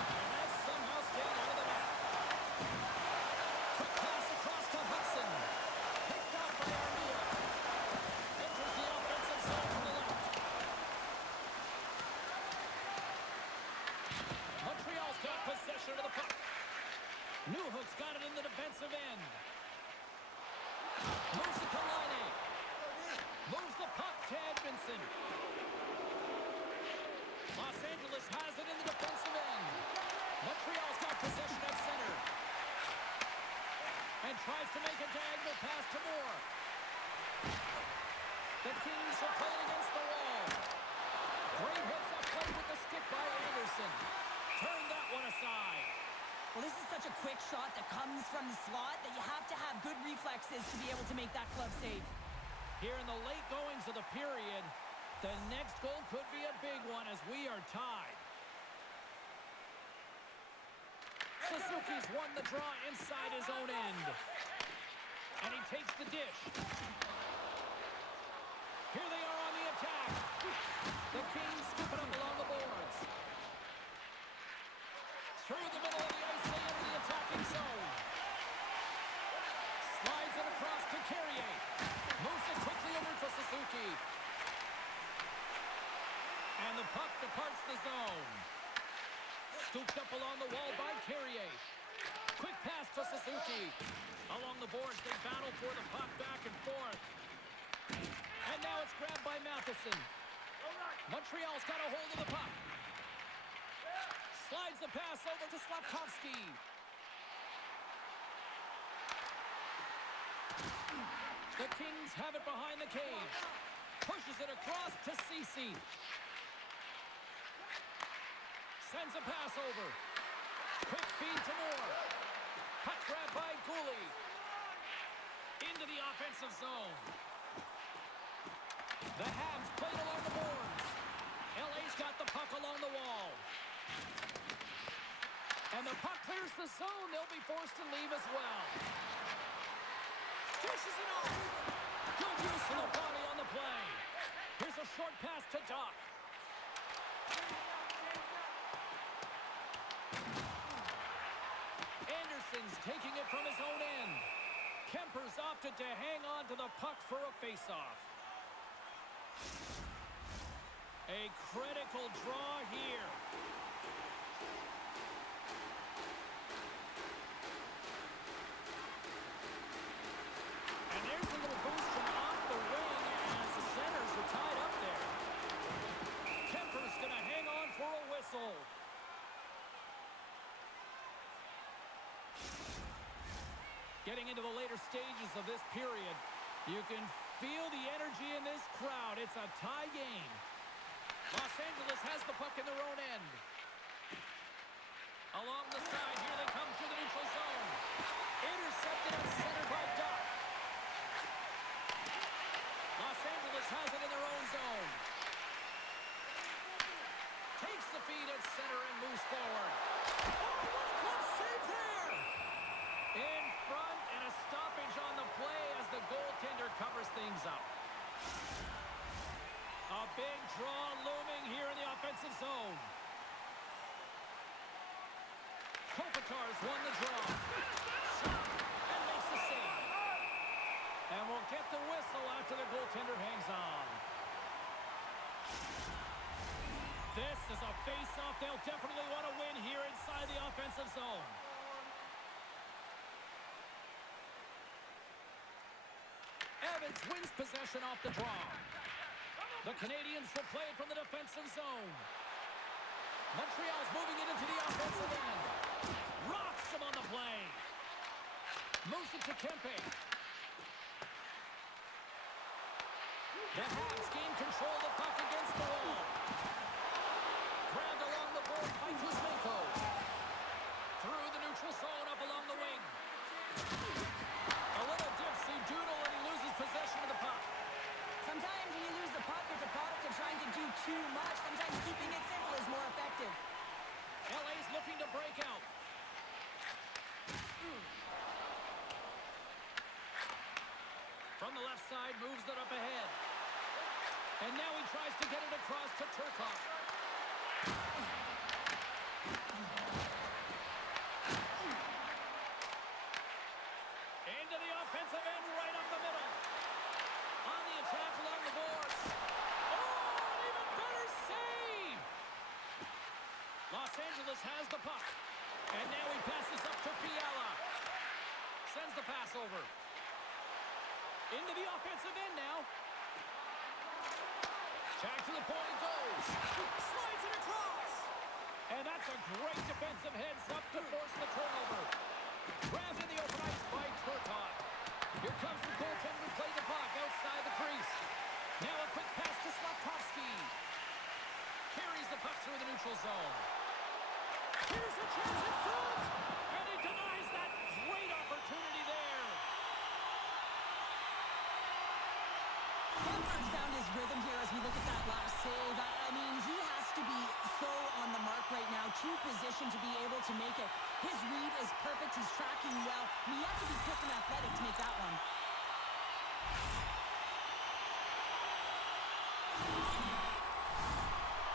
And that somehow stayed out of the net. Quick pass across to Hudson. Picked up by Armia. Enters the offensive zone from the left. Montreal's got possession of the puck. Newhook's got it in the defensive end. Moves it to Laine. Moves the puck to Edmondson. Los Angeles has it in the defensive end. Montreal's got possession at center. And tries to make a diagonal pass to Moore. The Kings are playing against the wall. Great hits up play with the stick by Anderson. Turn that one aside. Well, this is such a quick shot that comes from the slot that you have to have good reflexes to be able to make that glove save. Here in the late goings of the period, the next goal could be a big one as we are tied. Suzuki's won the draw inside his own end. And he takes the dish. Here they are on the attack. The Kings scoop it up along the boards. Through the middle of the ice, they enter the attacking zone. Slides it across to Carrier. Moves it quickly over to Suzuki. And the puck departs the zone. Scooped up along the wall by Carrier. Quick pass to Suzuki. Along the boards, they battle for the puck back and forth. And now it's grabbed by Matheson. Montreal's got a hold of the puck. Slides the pass over to Slafkovsky. The Kings have it behind the cage. Pushes it across to Ceci. Sends a pass over. Quick feed to Moore. Puck grab by Gooley. Into the offensive zone. The Habs played along the boards. LA's got the puck along the wall. And the puck clears the zone. They'll be forced to leave as well. Pushes it off. Good use of the body on the play. Here's a short pass to Doc. Anderson's taking it from his own end. Kemper's opted to hang on to the puck for a face-off. A critical draw here. And there's a little boost from off the wing as the centers are tied up there. Kemper's going to hang on for a whistle. Getting into the later stages of this period, you can feel the energy in this crowd. It's a tie game. Los Angeles has the puck in their own end. Along the side, here they come through the neutral zone. Intercepted at center by Doc. Los Angeles has it in their own zone. Takes the feed at center and moves forward. Oh, what a glove save there! In front and a stoppage on the play as the goaltender covers things up. A big draw looming here in the offensive zone. Kopitar's won the draw. Shot and makes the save. And we'll get the whistle after the goaltender hangs on. This is a face-off they'll definitely want to win here inside the offensive zone. Evans wins possession off the draw. The Canadiens will play it from the defensive zone. Montreal's moving it into the offensive end. Rocks him on the play. Moves it to Kempe. The Habs gain control of the puck against the wall. Grabbed along the board by Kuzmenko. Through the neutral zone up along the wing. A little dipsy doodle and he loses possession of the puck. Sometimes when you lose the puck, it's a product of trying to do too much. Sometimes keeping it simple is more effective. LA's looking to break out. the left side, moves it up ahead. And now he tries to get it across to Turcotte. Into the offensive end, right up the middle. On the attack along the boards. Oh, an even better save! Los Angeles has the puck. And now he passes up to Fiala. Sends the pass over. Into the offensive end now. Back to the point it goes. Slides it across. And that's a great defensive heads-up to force the turnover. Grabbed in the open ice by Turcotte. Here comes the goaltender to play the puck outside the crease. Now a quick pass to Slafkovsky. Carries the puck through the neutral zone. Here's a chance in front. And he denies that great opportunity there. Canberra's found his rhythm here as we look at that last save. I mean, he has to be so on the mark right now, true position to be able to make it. His read is perfect. He's tracking well. I mean, you have to be quick and athletic to make that one.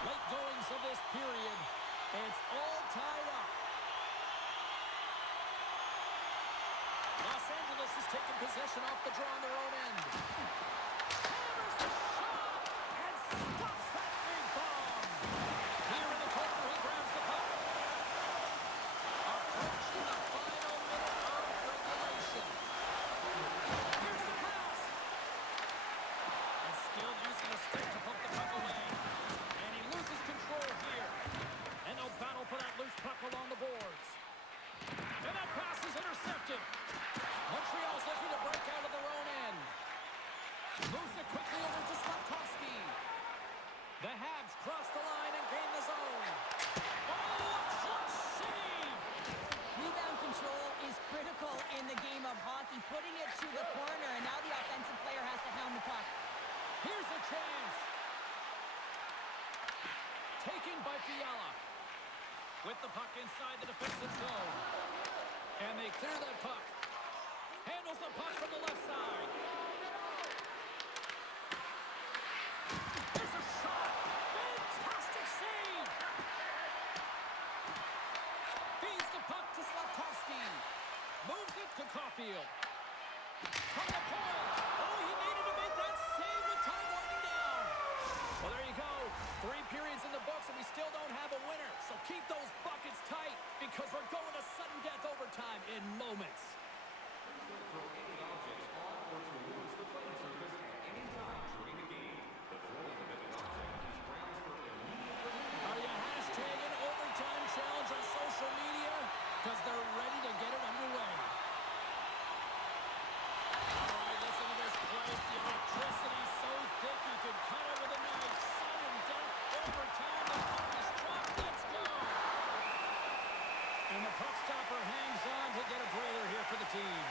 Late goings of this period. It's all tied up. Los Angeles has taken possession off the draw on their own end. Hammers the shot and stops that big bomb. Here in the corner, he grabs the puck. Approaching the final minute of regulation. Here's the pass. And skilled use of the stick to pump the puck away. And he loses control here. And no battle for that loose puck along the boards. And that pass is intercepted. Montreal's looking to break out of their own end. Moves it quickly over to Slafkovsky. The Habs cross the line and gain the zone. Oh, a clutch save! Rebound control is critical in the game of hockey. Putting it to the corner, and now the offensive player has to hound the puck. Here's a chance. Taken by Fiala. With the puck inside the defensive zone. And they clear that puck. Handles the puck from the left side. There's a shot. Fantastic save. Feeds the puck to Slafkovsky. Moves it to Caulfield. From the point. Oh, he needed to make that save with time winding down. Well, there you go. 3 periods in the books, and we still don't have a winner. So keep those buckets tight because we're going to sudden death overtime in moments. Throw any objects on or towards the playing surface at any time during the game. The throwing of any object is grounds for immediate removal. Are you hashtagging overtime challenge on social media? Because they're ready to get it underway. All right, listen to this place. The electricity's so thick you could cut it with a knife. Sudden death overtime. The puck is dropped. Let's go. And the puck stopper hangs on to get a breather here for the team.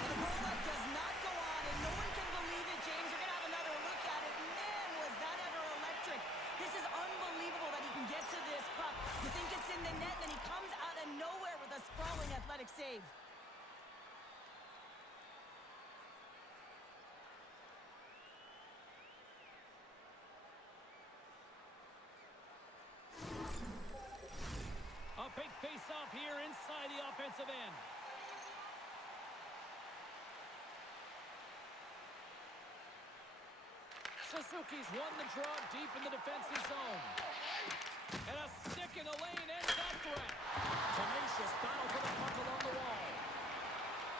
The roll-up does not go on, and no one can believe it, James. We're going to have another look at it. Man, was that ever electric. This is unbelievable that he can get to this puck. You think it's in the net, and he comes out of nowhere with a sprawling athletic save. A big face-off here inside the offensive end. Suzuki's won the draw deep in the defensive zone. And a stick in the lane ends that threat. Tenacious battle for the puck along the wall.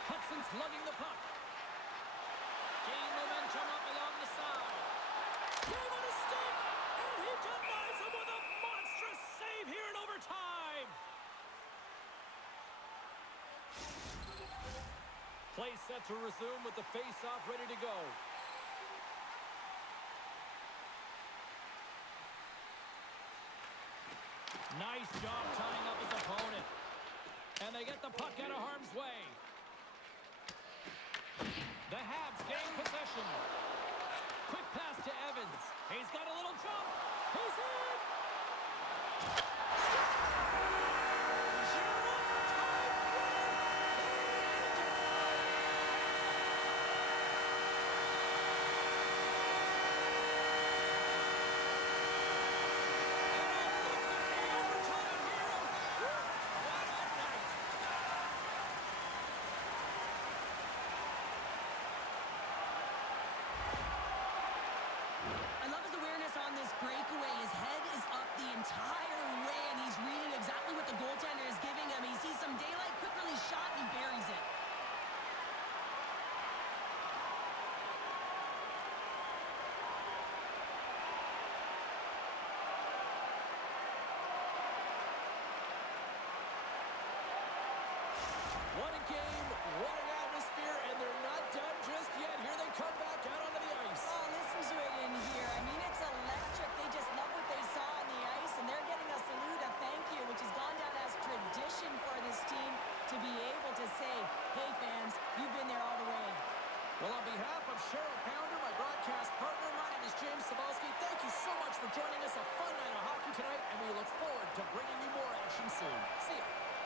Hudson's lugging the puck. Gain momentum up along the side. Game on a stick, and he denies him with a monstrous save here in overtime. Play set to resume with the face-off ready to go. Nice job tying up his opponent. And they get the puck out of harm's way. The Habs gain possession. Quick pass to Evans. He's got a little jump. He's in! Your overtime winner! game. What an atmosphere, and they're not done just yet. Here they come back out onto the ice. Oh, listen to it in here. I mean, it's electric. They just love what they saw on the ice, and they're getting a salute, a thank you, which has gone down as tradition for this team to be able to say, hey, fans, you've been there all the way. Well, on behalf of Cheryl Pounder, my broadcast partner, my name is James Cebulski. Thank you so much for joining us. A fun night of hockey tonight, and we look forward to bringing you more action soon. See ya.